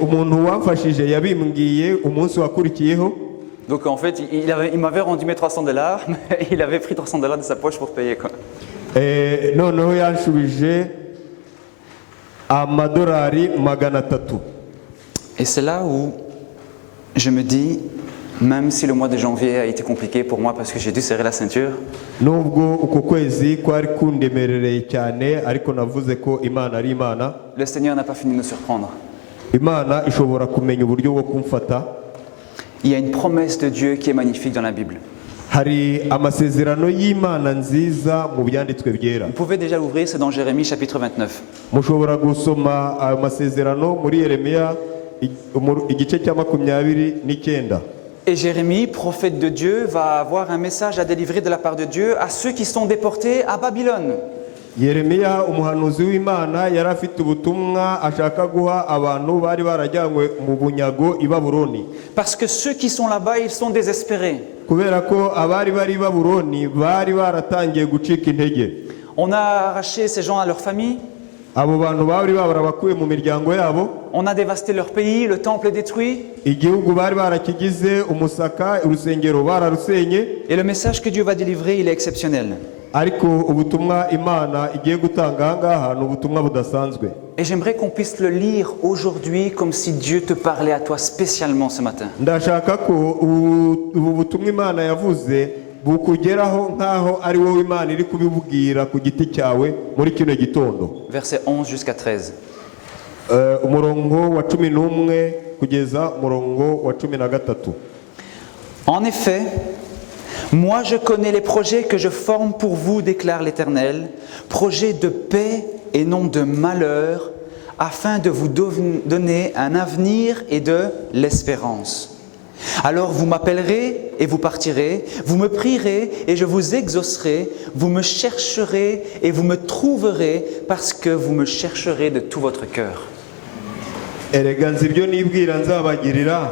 Umuntu wamfashije yabimbwiye umunsi wakurikiyeho. Donc en fait, il m'avait rendu mes $300, mais il avait pris $300 de sa poche pour payer quoi. Noneho yanshubije amadolari 300. Et c'est là où je me dis, même si le mois de janvier a été compliqué pour moi parce que j'ai dû serrer la ceinture, Nubwo uko kwezi kwari kundemerereye cyane ariko navuze ko Imana ari Imana. le Seigneur n'a pas fini de nous surprendre. Imana ishobora kumenya uburyo bwo kumfata. Il y a une promesse de Dieu qui est magnifique dans la Bible. Hari amasezerano y'Imana nziza mu byanditswe byera. Vous pouvez déjà l'ouvrir, c'est dans Jérémie chapitre 29. Mushobora gusoma ayo masezerano muri Yeremiya igice cya 29. Et Jérémie, prophète de Dieu, va avoir un message à délivrer de la part de Dieu à ceux qui sont déportés à Babylone. Yeremiya umuhanuzi w'Imana yari afite ubutumwa ashaka guha abantu bari barajyanywe mu bunyago i Babuloni. Parce que ceux qui sont là-bas, ils sont désespérés. Kubera ko abari bari i Babuloni bari baratangiye gucika intege. On a arraché ces gens à leur famille. Abo bantu bari barabakuye mu miryango yabo. On a dévasté leur pays, le temple est détruit. Igihugu bari barakigize umusaka, urusengero bararusenye. Et le message que Dieu va délivrer, il est exceptionnel. Ariko ubutumwa Imana igiye gutanga ahangaha ni ubutumwa budasanzwe. Et j'aimerais qu'on puisse le lire aujourd'hui comme si Dieu te parlait à toi spécialement ce matin. Ndashaka ko ubu butumwa Imana yavuze bukugeraho nkaho ari wowe Imana iri kubibubwira ku giti cyawe muri kino gitondo. Versets 11 jusqu'à 13. Umurongo wa 11 kugeza umurongo wa 13. En effet, moi je connais les projets que je forme pour vous, déclare l'Éternel, projets de paix et non de malheur, afin de vous donner un avenir et de l'espérance. Alors vous m'appellerez et vous partirez, vous me prierez et je vous exaucerai, vous me chercherez et vous me trouverez parce que vous me chercherez de tout votre cœur. Erega nzi ibyo nibwira nzabagirira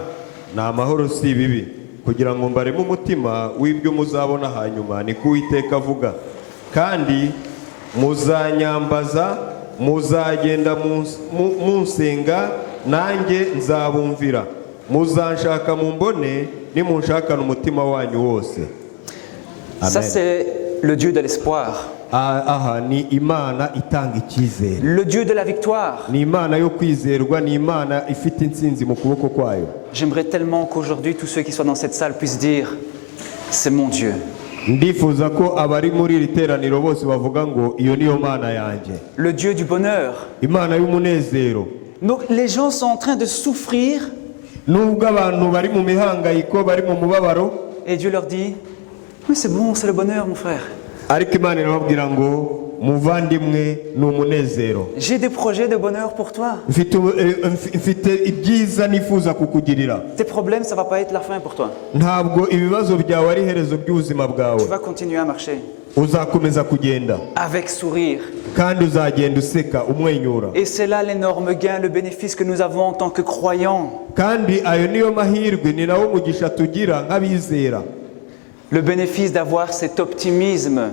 ni amahoro si ibibi kugira ngo mbaremo umutima w'ibyo muzabona hanyuma ni ko Uwiteka avuga kandi muzanyambaza muzagenda munsenga nanjye nzabumvira muzanshaka mumbone nimunshakana umutima wanyu wose. Ça c'est le Dieu de l'espoir. Aha ni Imana itanga icyizere. Le Dieu de la victoire. Ni Imana yo kwizerwa, ni Imana ifite intsinzi mu kuboko kwayo. J'aimerais tellement qu'aujourd'hui tous ceux qui sont dans cette salle puissent dire c'est mon Dieu. Ndifuza ko abari muri iri teraniro bose bavuga ngo iyo niyo Mana yanjye. Le Dieu du bonheur. Imana y'umunezero. Donc les gens sont en train de souffrir. Nubwo abantu bari mu mihangayiko bari mu mubabaro. Et Dieu leur dit mais c'est bon, c'est le bonheur mon frère. Ariko Imana irababwira ngo muvandimwe ni umunezero. J'ai des projets de bonheur pour toi. Mfite ibyiza nifuza kukugirira. Tes problèmes, ça va pas être la fin pour toi. Ntabwo ibibazo byawe ari iherezo by'ubuzima bwawe. Tu vas continuer à marcher. Uzakomeza kugenda. Avec sourire. Kandi uzagenda useka umwenyura. Et c'est là l'énorme gain, le bénéfice que nous avons en tant que croyants. Kandi ayo niyo mahirwe ni nawo mugisha tugira nk'abizera. Le bénéfice d'avoir cet optimisme.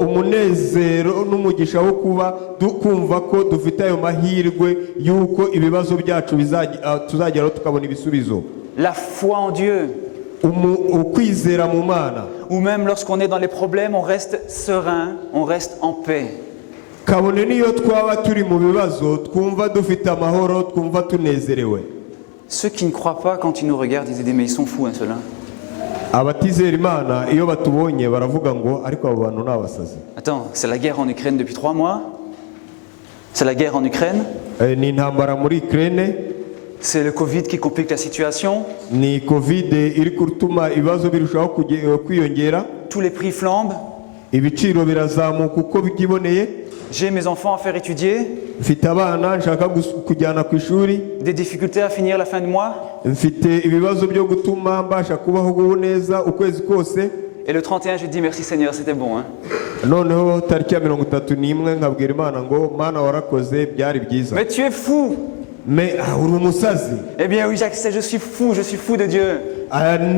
Umunezero n'umugisha wo kuba dukumva ko dufite ayo mahirwe yuko ibibazo byacu tuzageraho tukabona ibisubizo. La foi en Dieu. Ukwizera mu Mana. Ou même lorsqu'on est dans les problèmes, on reste serein, on reste en paix. Kabone niyo twaba turi mu bibazo twumva dufite amahoro twumva tunezerewe. Ceux qui ne croient pas, quand ils nous regardent, ils disent mais ils sont fous hein, ceux-là. Abatizera Imana iyo batubonye baravuga ngo ariko abo bantu n'abasazi. Attends, c'est la guerre en Ukraine depuis 3 mois. C'est la guerre en Ukraine. Ni intambara muri Ukraine. C'est le Covid qui complique la situation. Ni Covid iri gutuma ibibazo birushaho kwiyongera. Tous les prix flambent. Ibiciro birazamuka uko byiboneye. J'ai mes enfants à faire étudier. Mfite abana nshaka kujyana ku ishuri. Des difficultés à finir la fin de mois. Mfite ibibazo byo gutuma mbasha kubaho neza ukwezi kose. Et le 31, je dis merci Seigneur, c'était bon. Hein. noneho tariki ya 31 nkabwira Imana ngo Mana warakoze byari byiza. Mais tu es fou. Mais uri umusazi. Eh bien oui, j'accepte, je suis fou de Dieu.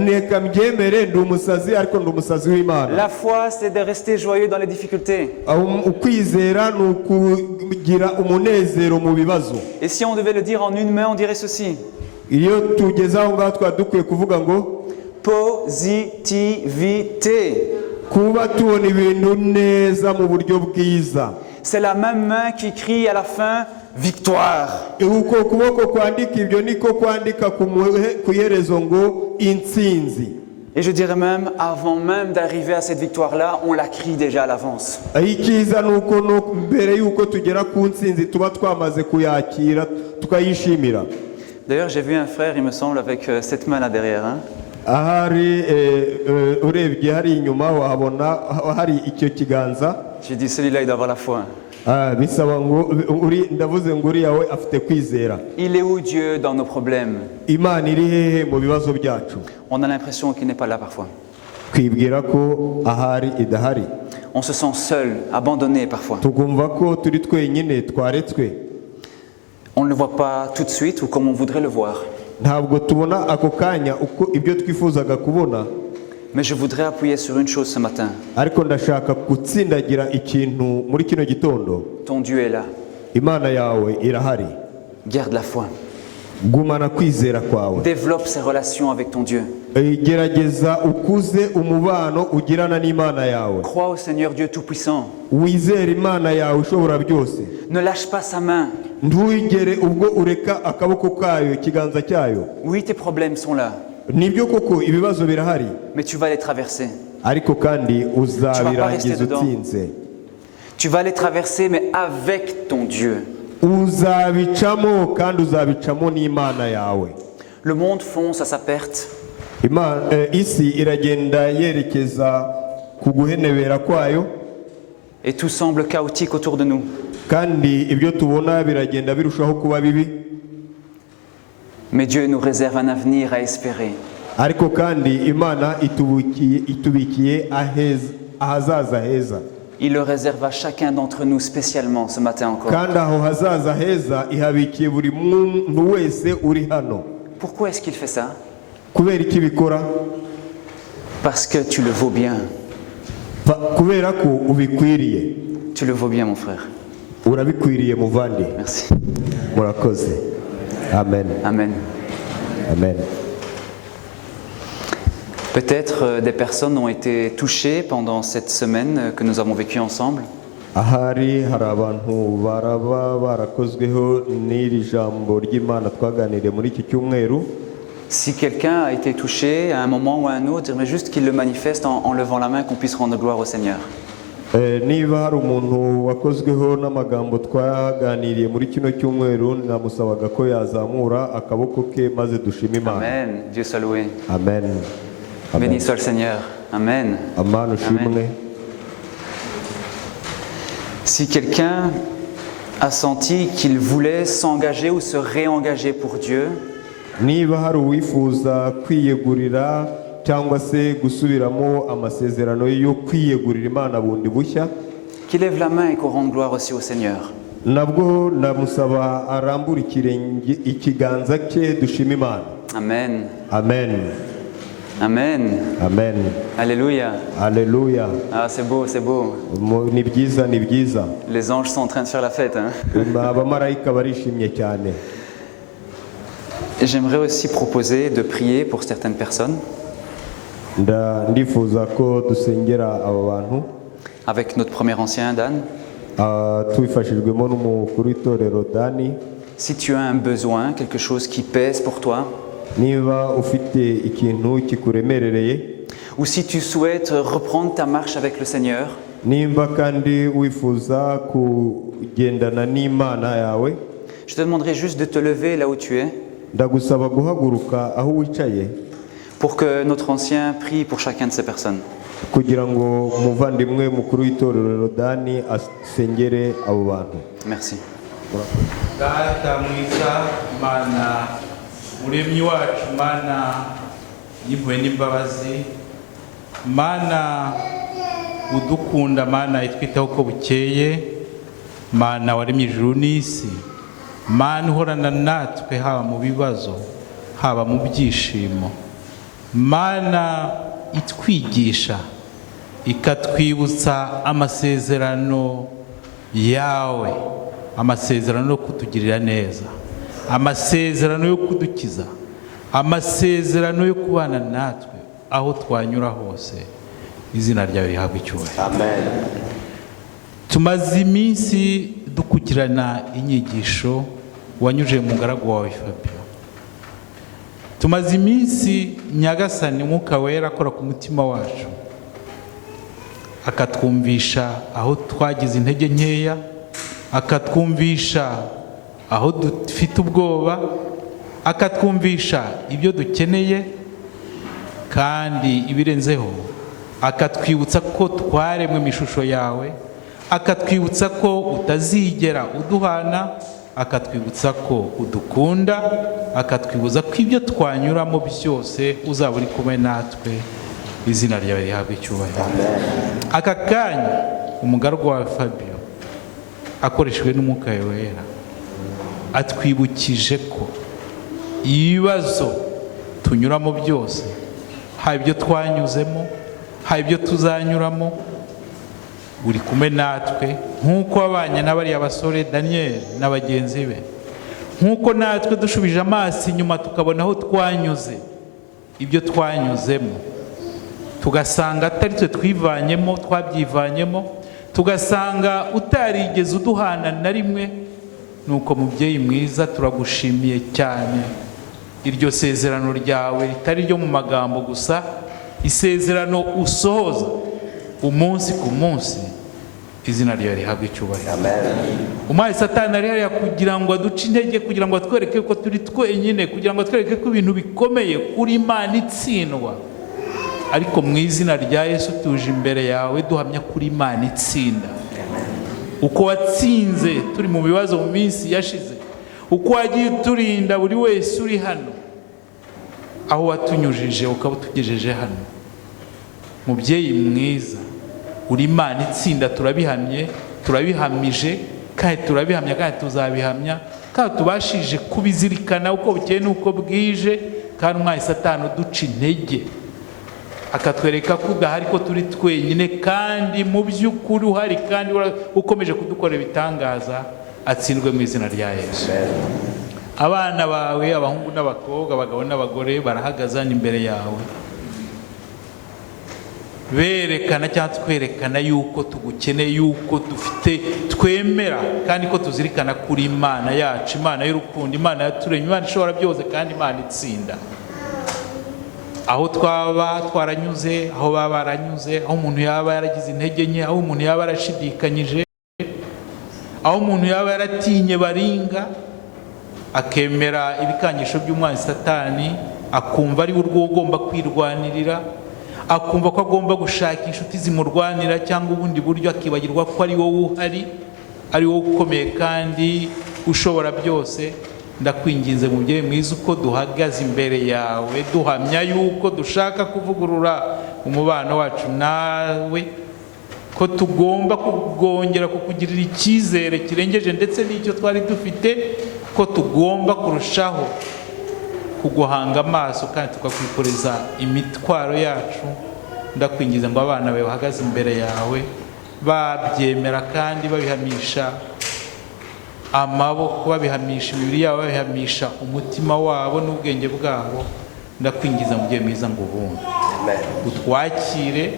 Neka mbyemere ndi umusazi ariko ndi umusazi w'Imana. La foi, c'est de rester joyeux dans les difficultés. Ukwizera ni ukugira umunezero mu bibazo. Et si on devait le dire en une main, on dirait ceci. Iyo tugeze aho ngaho twari dukwiye kuvuga ngo positivité. kuba tubona ibintu neza mu buryo bwiza. C'est la même main qui crie à la fin victoire. Uko kuboko kwandika ibyo niko kwandika ku iherezo ngo intsinzi. Et je dirais même, avant même d'arriver à cette victoire-là, on la crie déjà à l'avance. Icyiza nuko no mbere yuko tugera ku ntsinzi tuba twamaze kuyakira tukayishimira. D'ailleurs, j'ai vu un frère, il me semble, avec cette main là derrière. Hein. Ahari urebye hari inyuma wahabona hari icyo kiganza. J'ai dit, celui-là, il doit avoir la foi. Bisaba ngo ndavuze ngo uri yawe afite kwizera. Il est où Dieu dans nos problèmes? Imana iri hehe mu bibazo byacu? On a l'impression qu'il n'est pas là parfois. Kwibwira ko ahari idahari. On se sent seul, abandonné parfois. Tugumva ko turi twenyine twaretswe. On ne le voit pas tout de suite ou comme on voudrait le voir. Ntabwo tubona ako kanya uko ibyo twifuzaga kubona. Mais je voudrais appuyer sur une chose ce matin. Ariko ndashaka gutsindagira ikintu muri kino gitondo. Ton Dieu est là. Imana yawe irahari. Garde la foi. Gumana kwizera kwawe. Développe ces relations avec ton Dieu. Gerageza ukuze umubano ugirana n'Imana yawe. Crois au Seigneur Dieu Tout-Puissant. Wizere Imana yawe ushobora byose. Ne lâche pas sa main. Ntuigere ubwo ureka akaboko kayo ikiganza cyayo. Oui, tes problèmes sont là. Nibyo koko ibibazo birahari. Mais tu vas les traverser. Ariko kandi uzabirangiza utsinze. Tu vas les traverser mais avec ton Dieu. Uzabicamo kandi uzabicamo n'Imana yawe. Le monde fonce à sa perte. Isi iragenda yerekeza ku guhenebera kwayo. Et tout semble chaotique autour de nous. Kandi ibyo tubona biragenda birushaho kuba bibi. Mais Dieu nous réserve un avenir à espérer. Ariko kandi Imana itubikiye ahazaza heza. Il le réserve à chacun d'entre nous spécialement ce matin encore. Kandi aho hazaza heza ihabikiye buri muntu wese uri hano. Pourquoi est-ce qu'il fait ça? Kubera iki bikora? Parce que tu le vaux bien. Kubera ko ubikwiriye. Tu le vaux bien mon frère. Urabikwiriye muvandi. Merci. Murakoze. Amen. Amen. Amen. Peut-être des personnes ont été touchées pendant cette semaine que nous avons vécue ensemble. Ahari hari abantu baraba barakozweho n'iri jambo ry'Imana twaganiriye muri iki cyumweru. Si quelqu'un a été touché à un moment ou à un autre, j'aimerais juste qu'il le manifeste en levant la main, qu'on puisse rendre gloire au Seigneur. Niba hari umuntu wakozweho n'amagambo twaganiriye muri kino cyumweru, namusabaga ko yazamura akaboko ke maze dushima Imana. Amen. Dieu soit loué. Amen. Béni soit le Seigneur. Amen. Amen ushimwe. Si quelqu'un a senti qu'il voulait s'engager ou se réengager pour Dieu, niba hari uwifuza kwiyegurira cyangwa se gusubiramo amasezerano yo kwiyegurira Imana bundi bushya, qu'il lève la main et qu'on rende gloire aussi au Seigneur. Nabwo ndamusaba arambura ikiganza cye dushima Imana. Amen. Amen. Amen. Amen. Alléluia. Alléluia. Ah, c'est beau, c'est beau. Ni byiza, ni byiza. Les anges sont en train de faire la fête. Hein? Abamarayika barishimye cyane. J'aimerais aussi proposer de prier pour certaines personnes. Ndifuza ko dusengera aba bantu. Avec notre premier ancien, Dan. Tubifashijwemo n'umukuru w'itorero Dani. Si tu as un besoin, quelque chose qui pèse pour toi, niba ufite ikintu kikuremerereye, ou si tu souhaites reprendre ta marche avec le Seigneur, nimba kandi wifuza kugendana n'Imana yawe, je te demanderai juste de te lever là où tu es, ndagusaba guhaguruka aho wicaye, pour que notre ancien prie pour chacun de ces personnes. kugira ngo umuvandimwe mukuru w'itorero Dani asengere abo bantu. Merci. Data mwiza, Mana muremyi wacu, Mana y'impuhwe n'imbabazi, mana udukunda, mana itwitaho uko bukeye, mana waremye ijuru n'isi, mana uhorana natwe haba mu bibazo haba mu byishimo, mana itwigisha ikatwibutsa amasezerano yawe, amasezerano yo kutugirira neza, amasezerano yo kudukiza, amasezerano yo kubana natwe aho twanyura hose. Izina ryawe rihabwe icyubahiro. Amen. Tumaze iminsi dukukirana inyigisho wanyuje mu ngaragu wawe Fabio. Tumaze iminsi Nyagasani Mwuka Wera akora ku mutima wacu, akatwumvisha aho twagize intege nkeya, akatwumvisha aho dufite ubwoba, akatwumvisha ibyo dukeneye, kandi ibirenzeho akatwibutsa ko twaremwe mu ishusho yawe, akatwibutsa ko utazigera uduhana, akatwibutsa ko udukunda, akatwibutsa ko ibyo twanyuramo byose uzaba uri kumwe natwe. Izina ryawe rihabwe icyubahiro. Aka kanya umugaragu wawe Fabio akoreshejwe n'Umwuka Wera atwibukije ko ibibazo tunyuramo byose, haba ibyo twanyuzemo, haba ibyo tuzanyuramo, uri kumwe natwe, nk'uko wabanye n'abariya basore Daniel na bagenzi be, nk'uko natwe dushubije amaso inyuma tukabona aho twanyuze, ibyo twanyuzemo tugasanga atari twe twivanyemo, twabyivanyemo, tugasanga utarigeze uduhana na rimwe. Nuko mubyeyi mwiza turagushimiye cyane iryo sezerano ryawe ritari ryo mu magambo gusa, isezerano usohoza umunsi ku munsi. Izina ryawe rihabwe icyubahiro. Umwami Satani ari hariya kugira ngo aduce intege, kugira ngo atwereke ko turi twenyine, kugira ngo atwereke ko ibintu bikomeye kuri Imana itsindwa. Ariko mu izina rya Yesu tuje imbere yawe duhamya kuri Imana itsinda. Uko watsinze turi mu bibazo mu minsi yashize, uko wagiye uturinda buri wese uri hano, aho watunyujije ukaba utugejeje hano. Mubyeyi mwiza, uri Imana itsinda, turabihamye, turabihamije, kandi turabihamya, kandi tuzabihamya, kandi tubashije kubizirikana uko bukeye n'uko bwije. Kandi umwami Satani uduca intege, akatwereka ko udahari, ko turi twenyine, kandi mu by'ukuri uhari, kandi ukomeje kudukorera ibitangaza. Atsindwe mu izina rya Yesu. Abana bawe, abahungu n'abakobwa, abagabo n'abagore, barahagaze imbere yawe, berekana cyangwa twerekana yuko tugukeneye, yuko dufite, twemera kandi ko tuzirikana kuri Imana yacu, Imana y'urukundo, Imana yaturemye, Imana ishobora byose, kandi Imana itsinda. Aho twaba twaranyuze, aho baba baranyuze, aho umuntu yaba yaragize intege nke, aho umuntu yaba yarashidikanyije, aho umuntu yaba yaratinye baringa, akemera ibikangisho by'umwami Satani, akumva ari we ugomba kwirwanirira, akumva ko agomba gushaka inshuti zimurwanira cyangwa ubundi buryo, akibagirwa ko ari wowe uhari, ari wowe ukomeye kandi ushobora byose. Ndakwinginze mubyeyi mwiza, uko duhagaze imbere yawe duhamya yuko dushaka kuvugurura umubano wacu nawe, ko tugomba kugongera kukugirira icyizere kirengeje ndetse n'icyo twari dufite, ko tugomba kurushaho kuguhanga amaso kandi tukakwikoreza imitwaro yacu. Ndakwingiza ngo abana bawe bahagaze imbere yawe babyemera kandi babihamisha amaboko, babihamisha imibiri yabo, babihamisha umutima wabo n'ubwenge bwabo. Ndakwingiza mubyeyi mwiza ngo ubumve, utwakire,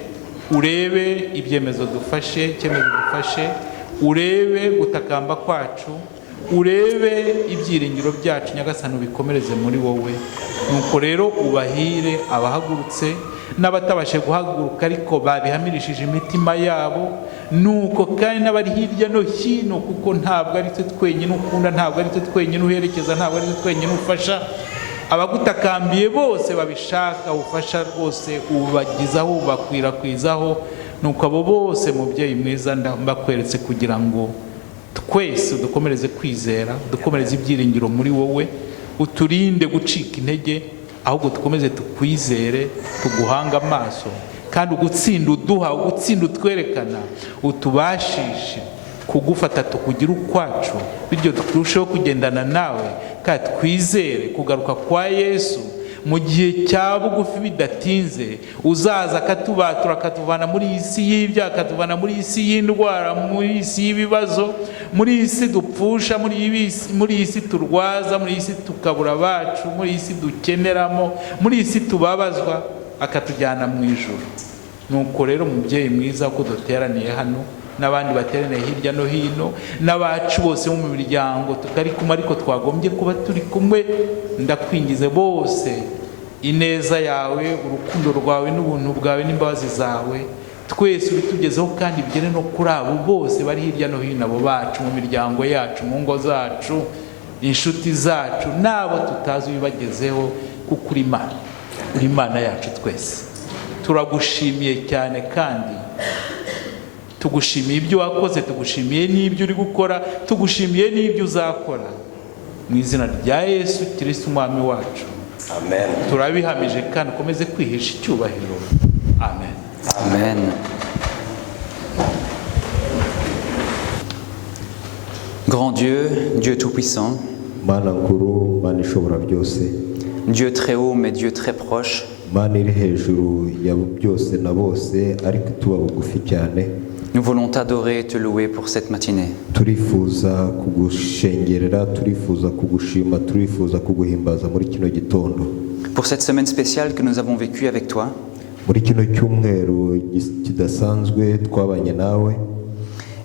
urebe ibyemezo dufashe, icyemezo dufashe, urebe gutakamba kwacu, urebe ibyiringiro byacu. Nyagasani ubikomereze muri wowe. Nuko rero ubahire abahagurutse n'abatabashe guhaguruka ariko babihamirishije imitima yabo, nuko kandi n'abari hirya no hino, kuko ntabwo ari twe twenyine ukunda, ntabwo ari twe twenyine uherekeza, ntabwo ari twe twenyine ufasha. Abagutakambiye bose babishaka ubufasha rwose ubagizaho, ubakwirakwizaho. Nuko abo bose mubyeyi mwiza mbakweretse kugira ngo twese dukomereze kwizera, dukomereze ibyiringiro muri wowe, uturinde gucika intege, ahubwo dukomeze tukwizere, tuguhanga amaso, kandi ugutsinda uduha, ugutsinda utwerekana, utubashishe kugufata tukugira ukwacu, bityo turusheho kugendana nawe kandi twizere kugaruka kwa Yesu mu gihe cya bugufi bidatinze. Uzaza akatubatura, akatuvana muri iyi si y'ibyaha, akatuvana muri iyi si y'indwara, muri iyi si y'ibibazo, muri iyi si dupfusha, muri iyi si turwaza, muri iyi si tukabura abacu, muri iyi si dukeneramo, muri iyi si tubabazwa, akatujyana mu ijuru. Nuko rero mubyeyi mwiza ko duteraniye hano, n'abandi bateraniye hirya no hino, n'abacu bose mu miryango tutari kumwe ariko twagombye kuba turi kumwe, ndakwingize bose ineza yawe, urukundo rwawe n'ubuntu bwawe n'imbabazi zawe twese ubitugezeho, kandi bigere no kuri abo bose bari hirya no hino, abo bacu mu miryango yacu, mu ngo zacu, inshuti zacu, n'abo tutazi ubibagezeho, kuko uri Imana yacu twese. Turagushimiye cyane, kandi tugushimiye ibyo wakoze, tugushimiye n'ibyo uri gukora, tugushimiye n'ibyo uzakora, mu izina rya Yesu Kristo umwami wacu, amen. Turabihamije kandi ukomeze kwihesha icyubahiro, amen. Amen. Grand Dieu, Dieu tout-puissant, Mana nkuru, Mana ishobora byose, Dieu très haut mais Dieu très proche, Mana iri hejuru ya byose na bose ariko tuba bugufi cyane, nous voulons t'adorer et te louer pour cette matinée. turifuza kugushengerera, turifuza kugushima, turifuza kuguhimbaza muri kino gitondo, Pour cette semaine spéciale que nous avons vécue avec toi, muri kino cyumweru kidasanzwe twabanye nawe,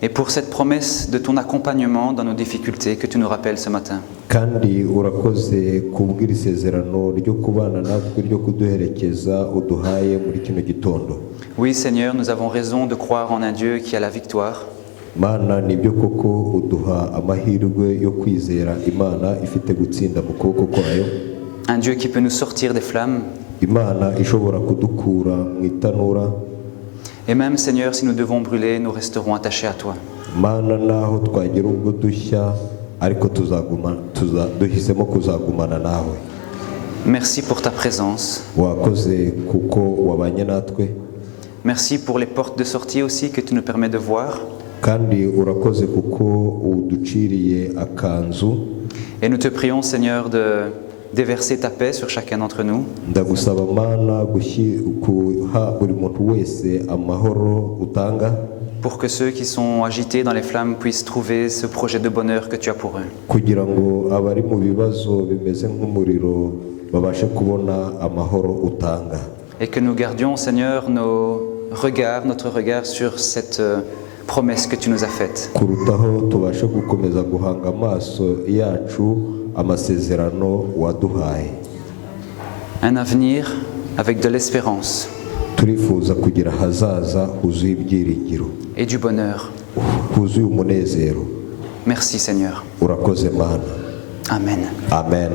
et pour cette promesse de ton accompagnement dans nos difficultés que tu nous rappelles ce matin. kandi urakoze kubwira isezerano ryo kubana natwe, ryo kuduherekeza uduhaye muri kino gitondo. Oui Seigneur, nous avons raison de croire en un Dieu qui a la victoire, Mana, nibyo koko uduha amahirwe yo kwizera Imana ifite gutsinda mu kuboko kwayo, un Dieu qui peut nous sortir des flammes, Imana ishobora kudukura mu itanura, et même Seigneur, si nous devons brûler, nous resterons attachés à toi. Mana naho twagira ubwo dushya ariko duhisemo kuzagumana nawe. Merci pour ta présence. Wakoze kuko wabanye natwe, Merci pour les portes de sortie aussi que tu nous permets de voir. kandi urakoze kuko uduciriye akanzu. Et nous te prions Seigneur de déverser ta paix sur chacun d'entre nous, Ndagusaba Mana kuha buri muntu wese amahoro utanga, pour que ceux qui sont agités dans les flammes puissent trouver ce projet de bonheur que tu as pour eux. kugira ngo abari mu bibazo bimeze nk'umuriro babashe kubona amahoro utanga, Et que nous gardions Seigneur notre regard sur cette promesse que tu nous as faite. kurutaho tubashe gukomeza guhanga amaso yacu amasezerano waduhaye. Un avenir avec de l'espérance Turifuza kugira hazaza huzuye ibyiringiro, et du bonheur. huzuye umunezero. Merci Seigneur. Urakoze Mana. Amen. Amen.